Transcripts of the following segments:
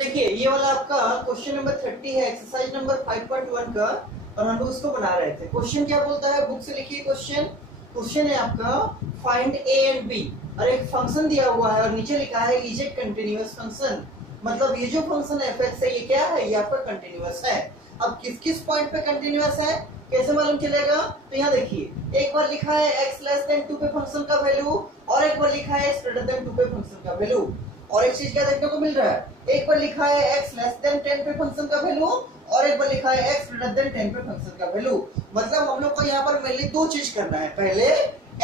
देखिए ये वाला आपका क्वेश्चन नंबर 30 है, एक्सरसाइज नंबर 5.1 का, और हम लोग उसको बना रहे थे। क्वेश्चन क्या बोलता है, बुक से लिखिए क्वेश्चन। क्वेश्चन है आपका फाइंड ए एंड बी, और एक फंक्शन दिया हुआ है और नीचे लिखा है इज ए कंटिन्यूअस फंक्शन। मतलब ये जो फंक्शन एफ एक्स है ये क्या है, ये आपका कंटिन्यूअस है। अब किस किस पॉइंट पे कंटिन्यूअस है कैसे मालूम चलेगा, तो यहाँ देखिए एक बार लिखा है x लेस देन 2 पे फंक्शन का वैल्यू, और एक बार लिखा है x ग्रेटर देन 2 पे फंक्शन का वैल्यू। और एक चीज क्या देखने को मिल रहा है, एक बार लिखा है x लेस देन 10 पे फंक्शन का वैल्यू, और एक बार लिखा है x ग्रेटर देन 10 पे फंक्शन का वैल्यू। मतलब हम लोग को यहाँ पर मेनली दो चीज करना है। पहले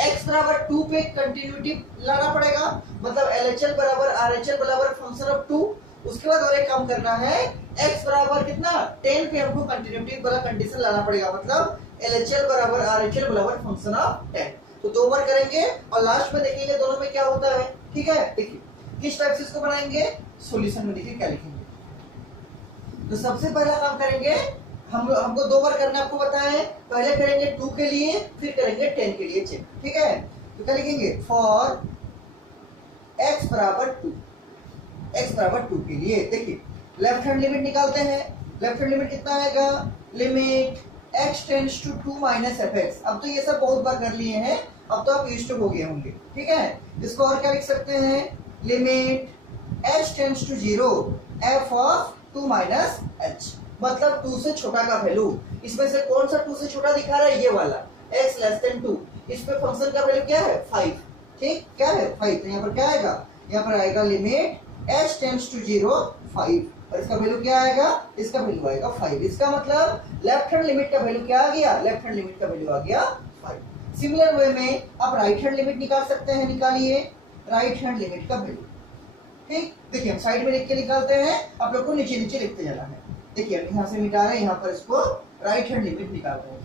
x बराबर 2 पे कंटिन्यूटी लाना पड़ेगा, मतलब LHL बराबर RHL बराबर फंक्शन ऑफ 2। उसके बाद और एक काम करना है, x बराबर कितना 10 पे हमको कंटिन्यूटी वाला कंडीशन लाना पड़ेगा, मतलब LHL बराबर RHL बराबर फंक्शन ऑफ 10। तो दो बार करेंगे और लास्ट में देखेंगे दोनों में क्या होता है। ठीक है, देखिए किस टाइप से इसको बनाएंगे, सॉल्यूशन में देखिए क्या लिखेंगे। तो सबसे पहला काम करेंगे, हमको दो बार करना आपको बताएं। पहले करेंगे 2 के लिए, फिर करेंगे 10 के लिए चेक। ठीक है, तो क्या लिखेंगे, फॉर x बराबर 2, x बराबर 2 के लिए देखिए लेफ्ट हैंड लिमिट निकालते हैं। लेफ्ट हैंड लिमिट कितना आएगा, limit x tends to 2 minus fx। अब तो ये सब बहुत बार कर लिए हैं, अब तो आप यूज्ड हो गए होंगे। ठीक है, इसको और क्या लिख सकते हैं, limit h tends to 0 f of 2 minus h, मतलब 2 से छोटा का वैल्यू। इसमें से कौन सा 2 से छोटा दिखा रहा है, ये वाला x लेस देन 2। इस पे फंक्शन का वैल्यू क्या है, 5। ठीक, क्या है 5, तो यहाँ पर क्या आएगा, यहाँ पर आएगा लिमिट h टेंड्स टू 0 5, और इसका वैल्यू क्या आएगा, इसका वैल्यू आएगा 5। इसका मतलब लेफ्ट हैंड लिमिट का वैल्यू क्या आ गया, लेफ्ट हैंड लिमिट का वैल्यू आ गया 5। सिमिलर वे में आप राइट हैंड लिमिट निकाल सकते हैं, निकालिए राइट हैंड लिमिट का वैल्यू। ठीक, देखिए हम साइड में लिख के निकालते हैं, आप लोग को नीचे नीचे लिखते जाना है। देखिए यहाँ से मिटा रहे हैं, यहाँ पर इसको राइट हैंड लिमिट निकाल रहे हैं।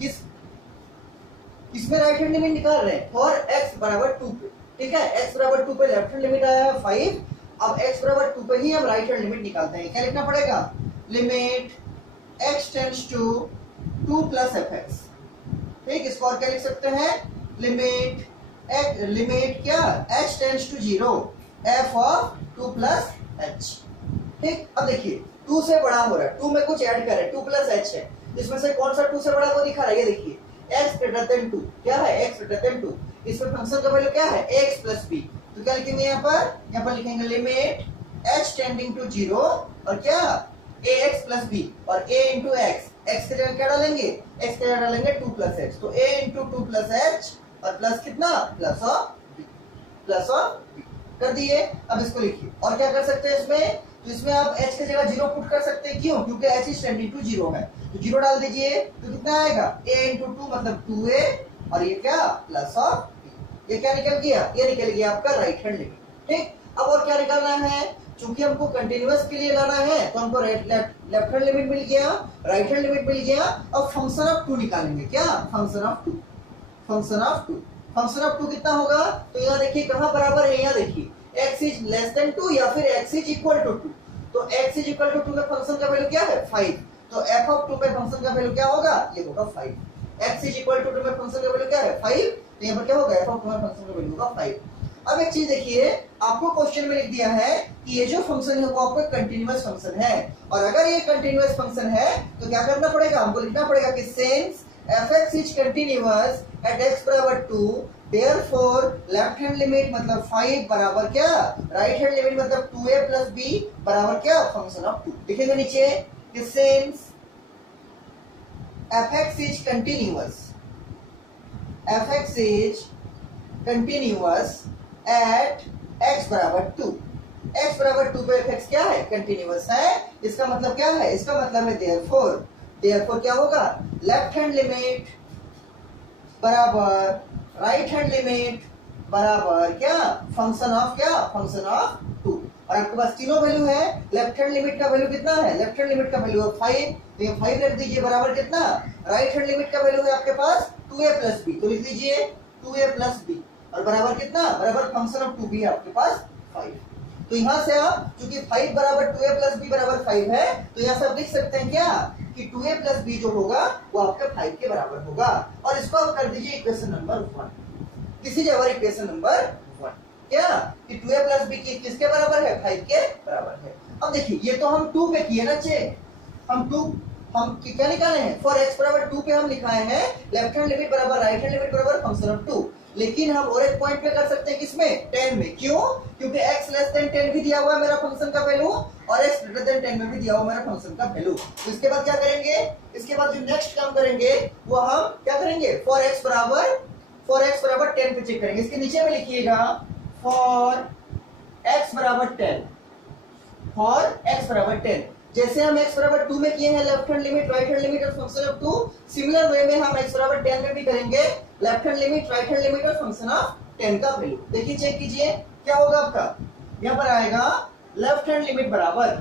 किसमें राइट हैंड लिमिट निकाल रहे हैं, फॉर x बराबर 2 पे। ठीक है, x बराबर 2 पे लेफ्ट हैंड लिमिट आया है 5। अब x बराबर 2 पे ही हम राइट हैंड लिमिट निकालते हैं। क्या लिखना पड़ेगा, limit x tends to 2 plus fx। ठीक, इसको और क्या लिख सकते हैं, लिमिट क्या h tends to 0 f of 2 plus h। ठीक, अब देखिए 2 से बड़ा हो रहा है, 2 में कुछ ऐड करें, 2 प्लस h है, इसमें से कौन सा 2 से बड़ा को दिखा रहा है, ये देखिए x ग्रेटर देन 2। क्या है, x ग्रेटर देन 2। इसमें फंक्शन का वैल्यू क्या है, x प्लस b। तो क्या लिखेंगे यहाँ पर लिखेंगे लिमिट h टेंडिंग टू 0 और क्या ax प्लस b, और a इंटू x के जगह क्या डालेंगे, x के जगह डालेंगे 2 प्लस h, तो a इंटू 2 प्लस h और प्लस कितना, प्लस ऑफ b कर दिए। अब इसको लिखिए और क्या कर सकते हैं इसमें, तो इसमें आप h की जगह 0 पुट कर सकते हैं, क्यों, क्योंकि h इज टेंडिंग टू 0 है, तो 0 डाल दीजिए। तो कितना आएगा, a इंटू 2 मतलब 2a, और ये क्या प्लस ऑफ b। ये क्या निकल गया, ये निकल गया आपका राइट हैंड लिमिट। ठीक, अब और क्या निकालना है, चूंकि हमको कंटिन्यूअस के लिए लाना है तो हमको लेफ्ट हैंड लिमिट मिल गया, राइट हैंड लिमिट मिल गया। अब फंक्शन ऑफ 2 निकालेंगे, क्या function of 2, function of 2। Function of 2 कितना होगा, तो यहाँ देखिए कहाँ बराबर है, यहाँ देखिए x इज लेस देन 2 या फिर x इज इक्वल टू 2। तो x इज इक्वल टू 2 में फंक्शन का वैल्यू क्या है, 5। तो f ऑफ 2 पे फंक्शन का वैल्यू क्या होगा, ये होगा 5। x इज इक्वल टू 2 में फंक्शन का वैल्यू क्या है, 5, तो यहाँ पर क्या होगा, f ऑफ 2 में फंक्शन का वैल्यू होगा 5। अब एक चीज देखिए, आपको क्वेश्चन में लिख दिया है कि ये जो फंक्शन है वो आपका कंटिन्यूअस फंक्शन है, और अगर ये कंटिन्यूअस फंक्शन है तो क्या करना पड़ेगा, हमको लिखना पड़ेगा कि since fx is continuous at x बराबर 2, therefore लेफ्ट हैंड लिमिट मतलब 5 बराबर क्या, राइट हैंड लिमिट मतलब 2a प्लस b बराबर क्या, फंक्शन ऑफ 2। लिखेंगे नीचे कि since fx is continuous, fx is continuous at x बराबर 2, x बराबर 2 पे fx क्या है, कंटिन्यूअस है। इसका मतलब क्या है, इसका मतलब है therefore क्या होगा, लेफ्ट हैंड लिमिट बराबर राइट हैंड लिमिट बराबर क्या, फंक्शन ऑफ क्या, फंक्शन ऑफ 2। और आपके पास तीनों वैल्यू है, लेफ्ट हैंड लिमिट का वैल्यू कितना है, लेफ्ट हैंड लिमिट का वैल्यू है 5, तो ये 5 रख दीजिए बराबर कितना, राइट हैंड लिमिट का वैल्यू है आपके पास 2a प्लस b, तो लिख दीजिए 2a प्लस b, और बराबर कितना, बराबर फंक्शन ऑफ 2b है आपके पास 5। तो यहाँ से आप चूंकि 5 बराबर 2a प्लस b बराबर 5 है, तो यहाँ से आप लिख सकते हैं क्या कि 2a प्लस b जो होगा वो आपके 5 के बराबर होगा, और इसको आप कर दीजिए इक्वेशन नंबर 1। किसी जगह इक्वेशन नंबर 1 क्या कि 2a प्लस b किसके बराबर है, 5 के बराबर है। अब देखिए ये तो हम 2 पे किए ना चेक, हम क्या निकाले हैं, फॉर x बराबर 2 पे हम लिखाए हैं लेफ्ट हैंड लिमिट बराबर राइट हैंड लिमिट बराबर फंक्शन ऑफ 2, लेकिन हम और एक पॉइंट पे कर सकते हैं किसमें, 10 में। क्यों? क्योंकि x लेस देन 10 भी दिया हुआ है मेरा फंक्शन का वैल्यू और x ग्रेटर देन 10 में भी दिया हुआ मेरा फंक्शन का वैल्यू। तो इसके बाद क्या करेंगे, इसके बाद जो नेक्स्ट काम करेंगे वो हम क्या करेंगे, फॉर x बराबर 10 पे चेक करेंगे। इसके नीचे में लिखिएगा फॉर x बराबर 10, फॉर x बराबर 10। जैसे हम x बराबर 2 में किए हैं left hand limit right hand limit और फंक्शन ऑफ 2, सिमिलर वे में हम x बराबर 10 में भी करेंगे left hand limit right hand limit और फंक्शन ऑफ 10 का वैल्यू। देखिए चेक कीजिए क्या होगा आपका, यहां पर आएगा लेफ्ट हैंड लिमिट बराबर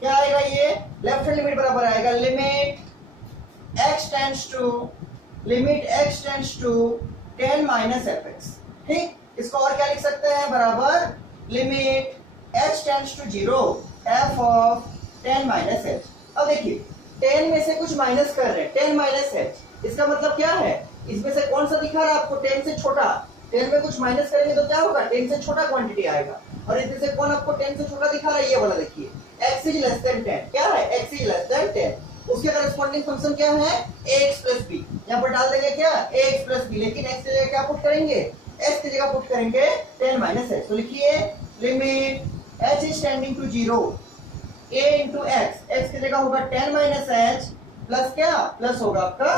क्या आएगा, ये लेफ्ट हैंड लिमिट बराबर आएगा limit x tends to 10 minus fx। ठीक, इसको और क्या लिख सकते हैं, बराबर limit h tends to 0 f of 10 minus h। अब देखिए 10 में से कुछ माइनस कर रहे हैं, 10 माइनस h, इसका मतलब क्या है, इसमें से कौन सा दिखा रहा है आपको, 10 से छोटा। 10 में कुछ माइनस करेंगे तो क्या होगा, 10 से छोटा क्वांटिटी आएगा, और इसमें से कौन आपको 10 से छोटा दिखा रहा है, ये वाला देखिए x इज लेस देन 10। क्या है, x इज लेस देन 10। उसके करस्पॉन्डिंग फंक्शन क्या है, ax प्लस b। यहाँ पर डाल देंगे क्या, ax प्लस b, लेकिन x की जगह क्या पुट करेंगे, x की जगह पुट करेंगे 10 माइनस h। तो लिखिए limit h is tending to 0 a into x की जगह होगा 10 माइनस h प्लस क्या, प्लस होगा आपका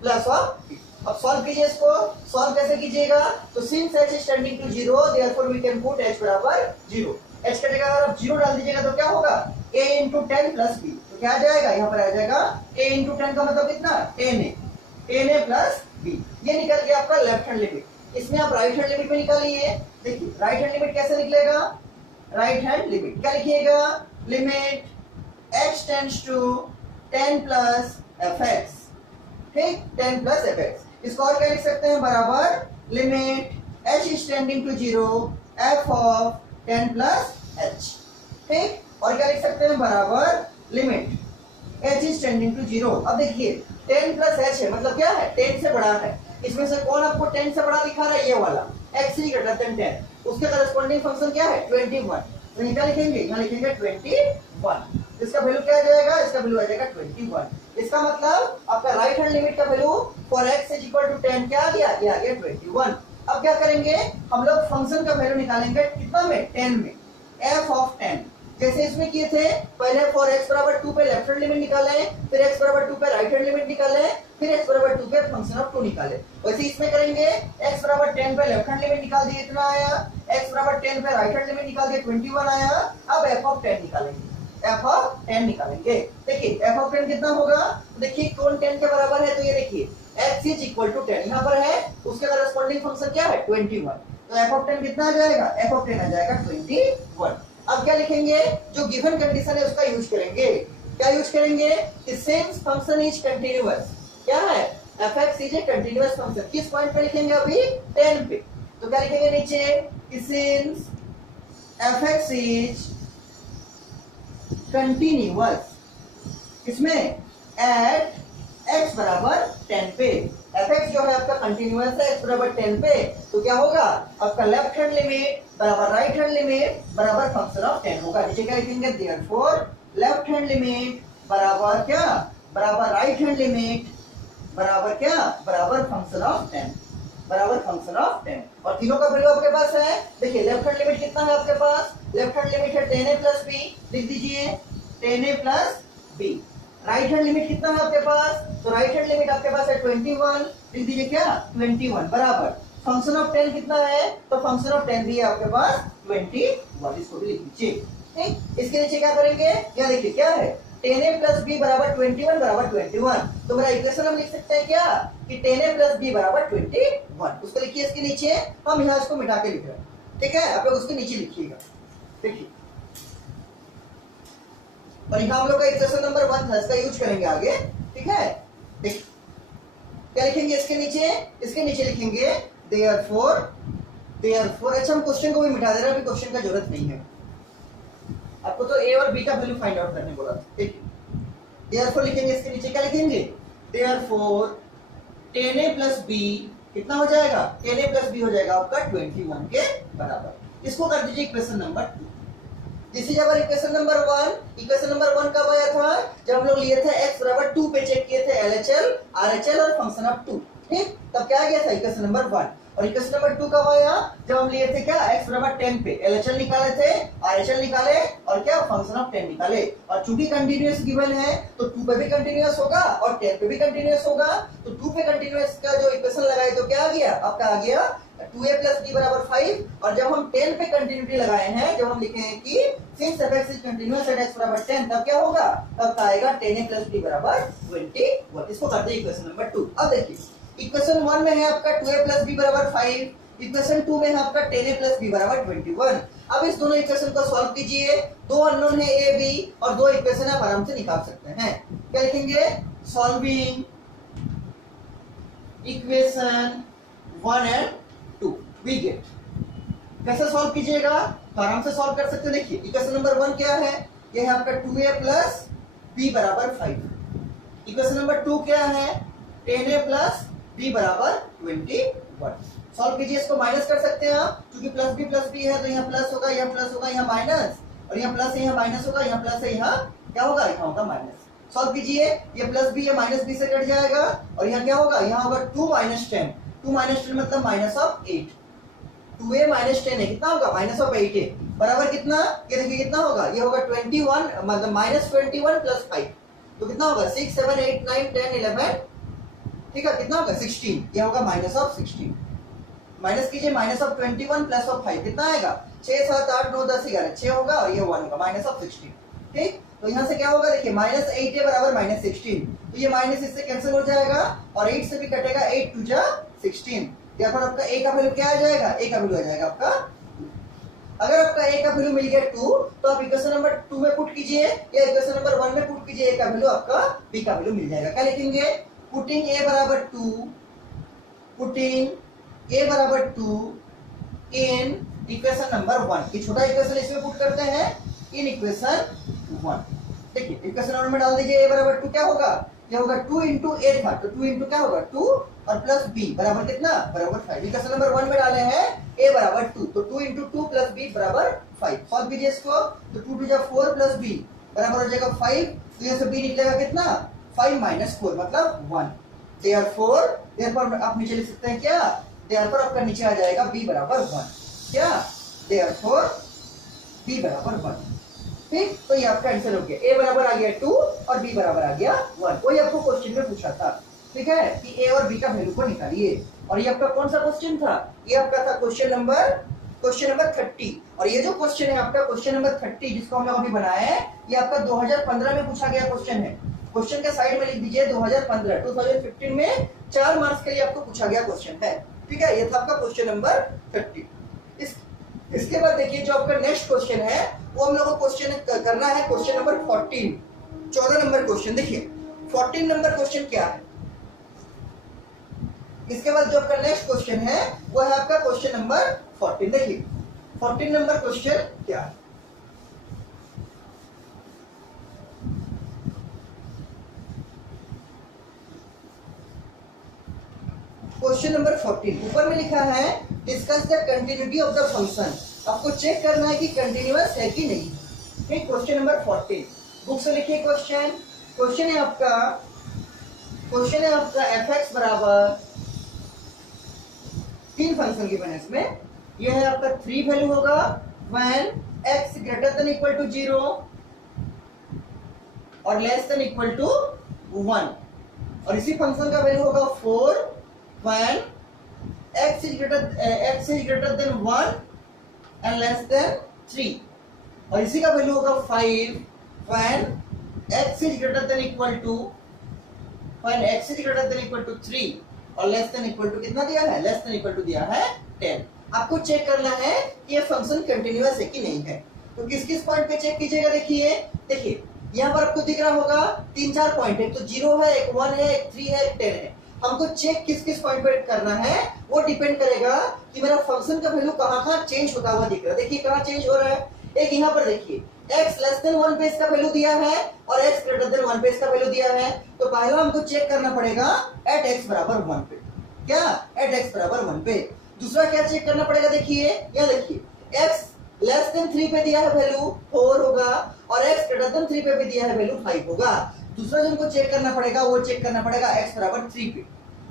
प्लस ऑफ। अब सॉल्व कीजिए इसको, सॉल्व कैसे कीजिएगा, तो since h is tending to 0 therefore we can put h बराबर 0। h की जगह अगर आप 0 डाल दीजिएगा तो क्या होगा, a इंटू 10 प्लस b। तो क्या आ जाएगा, यहाँ पर आ जाएगा a इंटू 10 का मतलब कितना, 10a प्लस b। ये निकल गया आपका लेफ्ट हैंड लिमिट। इसमें आप राइट हैंड लिमिट में निकालिए। देखिए राइट हैंड लिमिट कैसे निकलेगा, राइट हैंड लिमिट क्या लिखिएगा, limit x tends to 10 plus fx। ठीक, 10 प्लस fx। इसको और क्या लिख सकते हैं, बराबर limit h is tending to 0 f of 10 plus h। ठीक, और क्या लिख सकते हैं, बराबर limit h is tending to 0। अब देखिए 10 प्लस h है, मतलब क्या है, 10 से बड़ा है। इसमें से कौन आपको 10 से बड़ा दिखा रहा है, ये वाला x इज ग्रेटर देन 10। उसके करस्पॉन्डिंग फंक्शन क्या है, 21। तो क्या लिखेंगे, यहाँ लिखेंगे 21। इसका वैल्यू क्या आ जाएगा, इसका वैल्यू आ जाएगा 21। इसका मतलब आपका राइट हैंड लिमिट का value for x is equal to 10 क्या आ गया, ये आ गया 21। अब क्या करेंगे, हम लोग फंक्शन का वैल्यू निकालेंगे कितना में, 10 में, f ऑफ 10। जैसे इसमें किए थे, पहले फॉर x बराबर 2 पे लेफ्ट हैंड लिमिट निकाले, फिर x बराबर 2 पे राइट हैंड लिमिट निकाले, फिर x बराबर 2 पे फंक्शन ऑफ 2 निकाले। वैसे इसमें करेंगे x बराबर 10 पे लेफ्ट हैंड लिमिट निकाल दिए, इतना आया, x बराबर 10 पे राइट हैंड लिमिट निकाल दिए, 21 आया। अब f ऑफ 10 निकालेंगे, f ऑफ 10 निकालेंगे। देखिए f ऑफ 10 कितना होगा, देखिए कौन 10 के बराबर है, तो ये देखिए x इज इक्वल टू 10 यहाँ पर है, उसके करस्पॉन्डिंग फंक्शन क्या है, 21। तो f ऑफ 10 कितना आ जाएगा, f ऑफ 10 आ जाएगा 21। अब क्या लिखेंगे, जो गिवन कंडीशन है उसका यूज करेंगे। क्या यूज करेंगे, सिंस फंक्शन इज कंटीन्यूअस, क्या है, fx is a continuous function. किस पॉइंट पे लिखेंगे, अभी 10 पे। तो क्या लिखेंगे नीचे, सिंस fx इज कंटीन्यूअस, इसमें एट x बराबर 10 पे। fx जो है आपका कंटीन्यूअस है, x बराबर 10 पे, तो क्या होगा, आपका लेफ्ट हैंड लिमिट बराबर राइट हैंड लिमिट बराबर फंक्शन ऑफ 10 होगा। नीचे क्या लिखेंगे, देयरफॉर लेफ्ट हैंड लिमिट बराबर क्या, बराबर राइट हैंड लिमिट बराबर क्या, बराबर फंक्शन ऑफ 10, बराबर फंक्शन ऑफ 10। और तीनों का वैल्यू आपके पास है। देखिए लेफ्ट हैंड लिमिट कितना है आपके पास, लेफ्ट हैंड लिमिट है 10a प्लस b, लिख दीजिए 10a plus b। Right hand limit कितना है आपके पास, तो राइट हैंड लिमिट आपके पास है 21, लिख दीजिए क्या, 21 बराबर फंक्शन ऑफ 10 कितना है, तो फंक्शन ऑफ 10 भी है आपके पास 21, इसको भी लिख दीजिए। ठीक, इसके नीचे क्या करेंगे, यहाँ देखिए क्या है, 10a प्लस b बराबर 21 बराबर 21। तो मेरा इक्वेशन हम लिख सकते हैं क्या, कि 10a प्लस b बराबर 21। उसको लिखिए इसके नीचे, हम यहाँ इसको मिटा के लिख रहे हैं। ठीक है, आप लोग उसके नीचे लिखिएगा। देखिए, और यहाँ हम लोग का इक्वेशन नंबर 1 था, इसका यूज करेंगे आगे। ठीक है, देखिए क्या लिखेंगे इसके नीचे, इसके नीचे लिखेंगे देयरफॉर, अच्छा हम क्वेश्चन को भी मिटा दे रहे हैं, अभी क्वेश्चन का जरूरत नहीं है आपको, तो a और b का वैल्यू फाइंड आउट करने बोला था। ठीक, देयरफॉर लिखेंगे इसके नीचे, क्या लिखेंगे, देयरफॉर 10a प्लस b कितना हो जाएगा, 10a प्लस b हो जाएगा आपका 21 के बराबर। इसको कर दीजिए equation number 2। This is our equation number 1। Equation number 1 कब आया था? जब हम लोग लिए थे x बराबर 2 पे चेक किए थे LHL, RHL और फंक्शन ऑफ 2। ठीक, तब क्या आ गया था इक्वेशन नंबर 1। और इक्वेशन नंबर 2 कब आया? जब हम लिए थे क्या x बराबर 10 पे LHL निकाले थे, RHL निकाले और क्या फंक्शन ऑफ 10 निकाले। और चूंकि कंटीन्यूअस गिवन है तो 2 पे भी कंटीन्यूअस होगा और 10 पे भी कंटीन्यूअस होगा। तो 2 पे कंटीन्यूअस का जो इक्वेशन लगाए तो क्या आ गया? आपका आ गया 2a plus b बराबर 5। और जब हम 10 पे कंटिन्यूटी लगाए हैं, जब हम लिखे हैं कि since fx is continuous at x बराबर 10, तब क्या होगा? तब आएगा 10a plus b बराबर 21। इसको करते हैं इक्वेशन नंबर 2। अब देखिए इक्वेशन 1 में है आपका 2a plus b बराबर 5, इक्वेशन 2 में है आपका 10a plus b बराबर 21। अब इस दोनों इक्वेशन को सॉल्व कीजिए। दो अननोन है a b और दो इक्वेशन आप आराम से निकाल सकते हैं। क्या लिखेंगे? Solving equation 1 and 2 we get. कैसे सॉल्व कीजिएगा? तो आराम से सॉल्व कर सकते हैं। देखिए इक्वेशन नंबर 1 क्या है? ये है आपका 2a plus b बराबर 5। इक्वेशन नंबर 2 क्या है? 10a plus b बराबर 21। सॉल्व कीजिए। इसको माइनस कर सकते हैं आप, क्योंकि प्लस बी है तो यहाँ प्लस होगा, यहाँ प्लस होगा, यहाँ माइनस, और यहाँ प्लस है यहाँ माइनस होगा, यहाँ प्लस है यहाँ क्या होगा? यहाँ होगा माइनस। सॉल्व कीजिए। ये प्लस बी है माइनस बी से कट जाएगा और यहाँ क्या होगा? यहाँ होगा 2 minus 10। 2 minus 10 मतलब माइनस ऑफ 8। 2a minus 10 है, कितना होगा? माइनस ऑफ 8 है, बराबर कितना? ये देखिए कितना होगा? ये होगा 21 मतलब माइनस 21 प्लस 5, तो कितना होगा? 6 7 8 9 10 11, ठीक है, कितना होगा? 16। ये होगा माइनस ऑफ 16। माइनस कीजिए, माइनस ऑफ 21 प्लस ऑफ 5 कितना आएगा? 6 7 8 9 10 11, 6 होगा और ये 1 होगा, माइनस ऑफ 16। ठीक, तो यहाँ से क्या होगा? देखिए माइनस 8 है बराबर माइनस 16, तो ये माइनस इससे कैंसिल हो जाएगा और 8 से भी कटेगा, 8 2 जा 16। यहाँ पर आपका a का वैल्यू क्या आ जाएगा? a का वैल्यू आ जाएगा आपका, अगर आपका a का वैल्यू मिल गया 2 तो आप इक्वेशन नंबर 2 में पुट कीजिए या इक्वेशन नंबर 1 में पुट कीजिए, a का वैल्यू आपका b का वैल्यू मिल जाएगा। क्या लिखेंगे? पुटिंग a बराबर 2, पुटिंग a बराबर 2 इन इक्वेशन नंबर 1। ये छोटा इक्वेशन इसमें पुट करते हैं इन इक्वेशन 1। देखिए इक्वेशन 1 में डाल दीजिए a बराबर 2, क्या होगा? ये होगा 2 इंटू a था तो 2 इंटू क्या होगा? 2 और प्लस b बराबर कितना? बराबर 5। इक्वेशन नंबर 1 में डाले हैं a बराबर 2, तो 2 इंटू 2 प्लस b बराबर 5। सॉल्व कीजिए इसको, तो 2 2 जा 4 प्लस b बराबर हो जाएगा 5। तो यहाँ से b निकलेगा कितना? 5 माइनस 4 मतलब 1। देयरफॉर आप नीचे लिख सकते हैं क्या? देयरफॉर आपका नीचे आ जाएगा b बराबर 1। क्या? देयरफॉर b बराबर 1। ठीक, तो ये आपका आंसर हो गया। a बराबर आ गया 2 और b बराबर आ गया 1। वही आपको क्वेश्चन में पूछा था, ठीक है, कि a और b का वैल्यू को निकालिए। और ये आपका कौन सा क्वेश्चन था? ये आपका था क्वेश्चन नंबर 30। और ये जो क्वेश्चन है आपका क्वेश्चन नंबर 30 जिसको हम लोग अभी बनाए हैं, ये आपका 2015 में पूछा गया क्वेश्चन है। क्वेश्चन के साइड में लिख दीजिए 2015। 2015 में 4 मार्क्स के लिए आपको पूछा गया क्वेश्चन है, ठीक है। ये था आपका क्वेश्चन नंबर 30। इसके बाद देखिए जो आपका नेक्स्ट क्वेश्चन है वो हम लोग को क्वेश्चन करना है क्वेश्चन नंबर 14, 14 नंबर क्वेश्चन। देखिए 14 नंबर क्वेश्चन क्या है। इसके बाद जो आपका नेक्स्ट क्वेश्चन है वो है आपका क्वेश्चन नंबर 14। देखिए 14 नंबर क्वेश्चन क्या है। क्वेश्चन नंबर 14 ऊपर में लिखा है discuss the continuity of the function. आपको चेक करना है कि कंटिन्यूअस है कि नहीं। ठीक, क्वेश्चन नंबर 14 बुक से लिखिए क्वेश्चन। क्वेश्चन है आपका fx बराबर 3 फंक्शन की बने इसमें। यह है आपका 3 वैल्यू होगा when x greater than equal to 0 और लेस देन इक्वल टू 1, और इसी फंक्शन का वैल्यू होगा 4 when x is greater than 1 and less than 3, और इसी का वैल्यू होगा 5 when x is greater than equal to 3 और लेस देन इक्वल टू कितना दिया है? लेस देन इक्वल टू दिया है 10। आपको चेक करना है कि ये फंक्शन कंटिन्यूअस है कि नहीं है। तो किस किस पॉइंट पे चेक कीजिएगा। देखिए यहाँ पर आपको दिख रहा होगा 3-4 पॉइंट, एक तो 0 है, एक 1 है, एक 3 है, एक 10 है। हमको चेक किस किस पॉइंट पर करना है वो डिपेंड करेगा कि मेरा फंक्शन का वैल्यू कहाँ चेंज होता हुआ दिख रहा है। देखिए कहाँ चेंज हो रहा है। एक यहाँ पर देखिए x लेस देन 1 पे इसका वैल्यू दिया है और x ग्रेटर देन 1 पे इसका वैल्यू दिया है। तो पहला हमको चेक करना पड़ेगा एट x बराबर 1 पे। क्या? एट x बराबर 1 पे। दूसरा क्या चेक करना पड़ेगा? देखिए यहाँ देखिए x लेस देन 3 पे दिया है वैल्यू 4 होगा, और x ग्रेटर देन 3 पे भी दिया है वैल्यू 5 होगा। दूसरा जो हमको चेक करना पड़ेगा वो चेक करना पड़ेगा x बराबर 3 पे।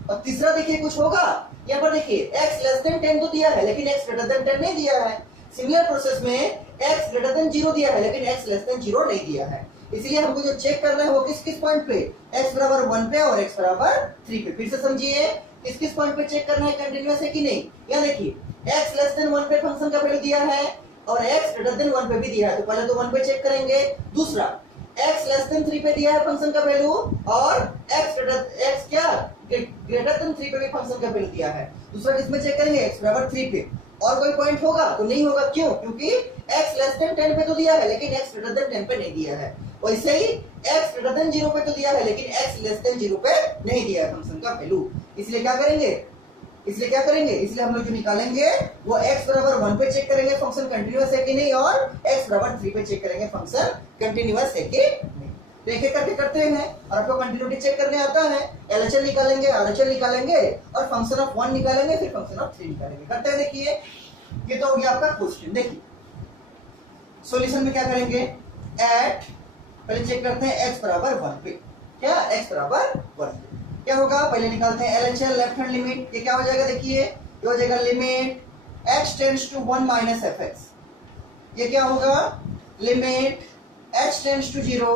और तीसरा देखिए कुछ होगा, यहाँ पर देखिए x लेस देन 10 तो दिया है लेकिन x ग्रेटर देन 10 नहीं दिया है। सिमिलर प्रोसेस में x ग्रेटर देन 0 दिया है लेकिन x लेस देन 0 नहीं दिया है। इसलिए हमको जो चेक करना है वो किस किस पॉइंट पे, x बराबर 1 पे और x बराबर 3 पे। फिर से समझिए किस किस पॉइंट पे चेक करना है कंटिन्यूअस है कि नहीं। यहाँ देखिए x लेस देन 1 पे फंक्शन का वैल्यू दिया है और x ग्रेटर देन 1 पे भी दिया है, तो पहले तो 1 पे चेक करेंगे। दूसरा x लेस देन 3 पे दिया है फंक्शन का वैल्यू और x ग्रेटर देन 3 पे भी फंक्शन का वैल्यू दिया है। दूसरा किसमें चेक करेंगे, x बराबर 3 पे। और कोई पॉइंट होगा तो नहीं होगा, क्यों? क्योंकि x लेस देन 10 पे तो दिया है लेकिन x ग्रेटर देन 10 पे नहीं दिया है। वैसे ही x ग्रेटर देन 0 पे तो दिया है लेकिन x लेस देन 0 पे नहीं दिया है फंक्शन का वैल्यू। इसलिए क्या करेंगे, इसलिए हम लोग जो निकालेंगे वो x बराबर 1 पे चेक करेंगे फंक्शन कंटिन्यूअस है कि नहीं, और x बराबर 3 पे चेक करेंगे फंक्शन कंटिन्यूअस है कि नहीं। तो एक एक करके करते हैं और आपको कंटिन्यूटी चेक करने आता है। LHL निकालेंगे, RHL निकालेंगे और फंक्शन ऑफ 1 निकालेंगे, फिर फंक्शन ऑफ 3 निकालेंगे। करते हैं, देखिए ये तो हो गया आपका क्वेश्चन। देखिए सॉल्यूशन में क्या करेंगे, एट पहले चेक करते हैं x बराबर 1 पे। क्या x बराबर 1 पे क्या होगा, पहले निकालते हैं LHL लेफ्ट हैंड लिमिट। ये क्या हो जाएगा, देखिए ये हो जाएगा limit h tends to 1 minus fx। ये क्या होगा, limit h tends to 0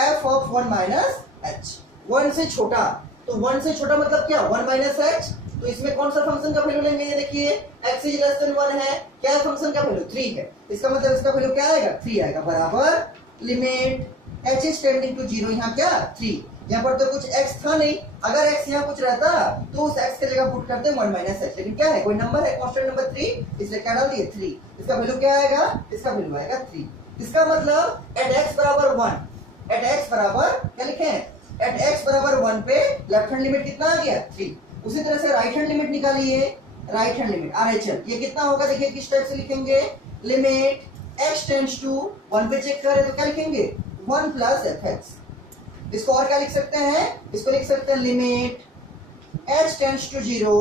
f of 1 minus h। 1 से छोटा, तो 1 से छोटा मतलब क्या, 1 माइनस h। तो इसमें कौन सा फंक्शन का वैल्यू लेंगे, ये देखिए x इज लेस देन 1 है, क्या है फंक्शन का वैल्यू 3 है। इसका मतलब इसका वैल्यू क्या आएगा, 3 आएगा, बराबर limit h is tending to 0, यहाँ क्या 3। यहाँ पर तो कुछ x था नहीं, अगर x यहाँ कुछ रहता तो उस x की जगह पुट करते 1 माइनस h, लेकिन क्या है, कोई नंबर है, कांस्टेंट नंबर 3, इसलिए क्या डाल दिए 3। इसका वैल्यू क्या आएगा, इसका वैल्यू आएगा 3। इसका मतलब एट x बराबर 1, एट x बराबर क्या लिखे हैं, एट x बराबर 1 पे लेफ्ट हैंड लिमिट कितना आ गया 3। उसी तरह से राइट हैंड लिमिट निकालिए, राइट हैंड लिमिट RHL, ये कितना होगा, देखिए किस टाइप से लिखेंगे, लिमिट x टेंड्स टू 1 पे चेक करें तो क्या लिखेंगे 1 प्लस fx। इसको और क्या लिख सकते हैं, इसको लिख सकते हैं limit h tends to 0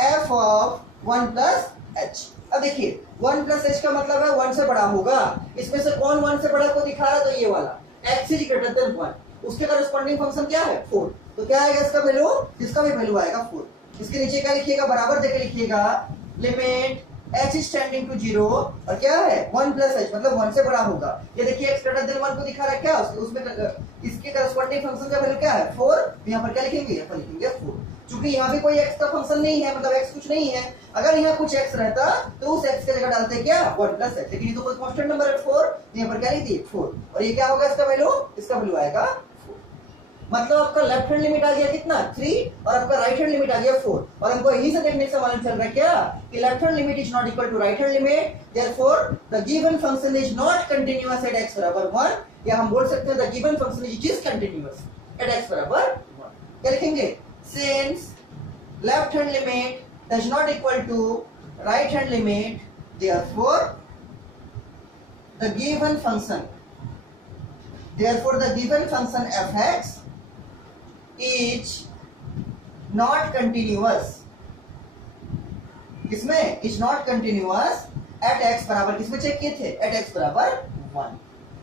f of 1 plus h। अब देखिए 1 प्लस h का मतलब है 1 से बड़ा होगा, इसमें से कौन 1 से बड़ा को दिखा रहा है, तो ये वाला x इज ग्रेटर देन 1, उसके करस्पॉन्डिंग फंक्शन क्या है 4। तो क्या आएगा इसका वैल्यू, इसका भी वैल्यू आएगा 4। इसके नीचे क्या लिखिएगा, बराबर देके लिखिएगा, limit h is tending to 0 और क्या है 1 प्लस h, मतलब 1 से बड़ा होगा। ये देखिए x ग्रेटर देन 1 को दिखा रहा है, क्या उसमें इसके करस्पॉन्डिंग फंक्शन का वैल्यू क्या है 4। यहाँ पर क्या लिखेंगे, यहाँ पर लिखेंगे 4। चूंकि यहाँ भी कोई x का फंक्शन नहीं है, मतलब x कुछ नहीं है, अगर यहाँ कुछ x रहता तो उस x की जगह डालते क्या 1 प्लस h, लेकिन ये तो कोई कांस्टेंट नंबर है 4, यहाँ पर क्या लिख दिए 4। और ये क्या होगा इसका वैल्यू, इसका वैल्यू आएगा 4। मतलब आपका लेफ्ट हैंड लिमिट आ गया कितना 3 और आपका राइट हैंड लिमिट आ गया 4। और हमको यही से देखने से मालूम चल रहा है क्या, कि left hand limit is not equal to right hand limit, therefore the given function is not continuous at x बराबर 1। या हम बोल सकते हैं the given function is discontinuous at x बराबर 1। क्या लिखेंगे, since left hand limit does not equal to right hand limit, therefore the given function fx is not continuous, किसमें is not continuous at x बराबर, किसमें check किए थे at x बराबर 1।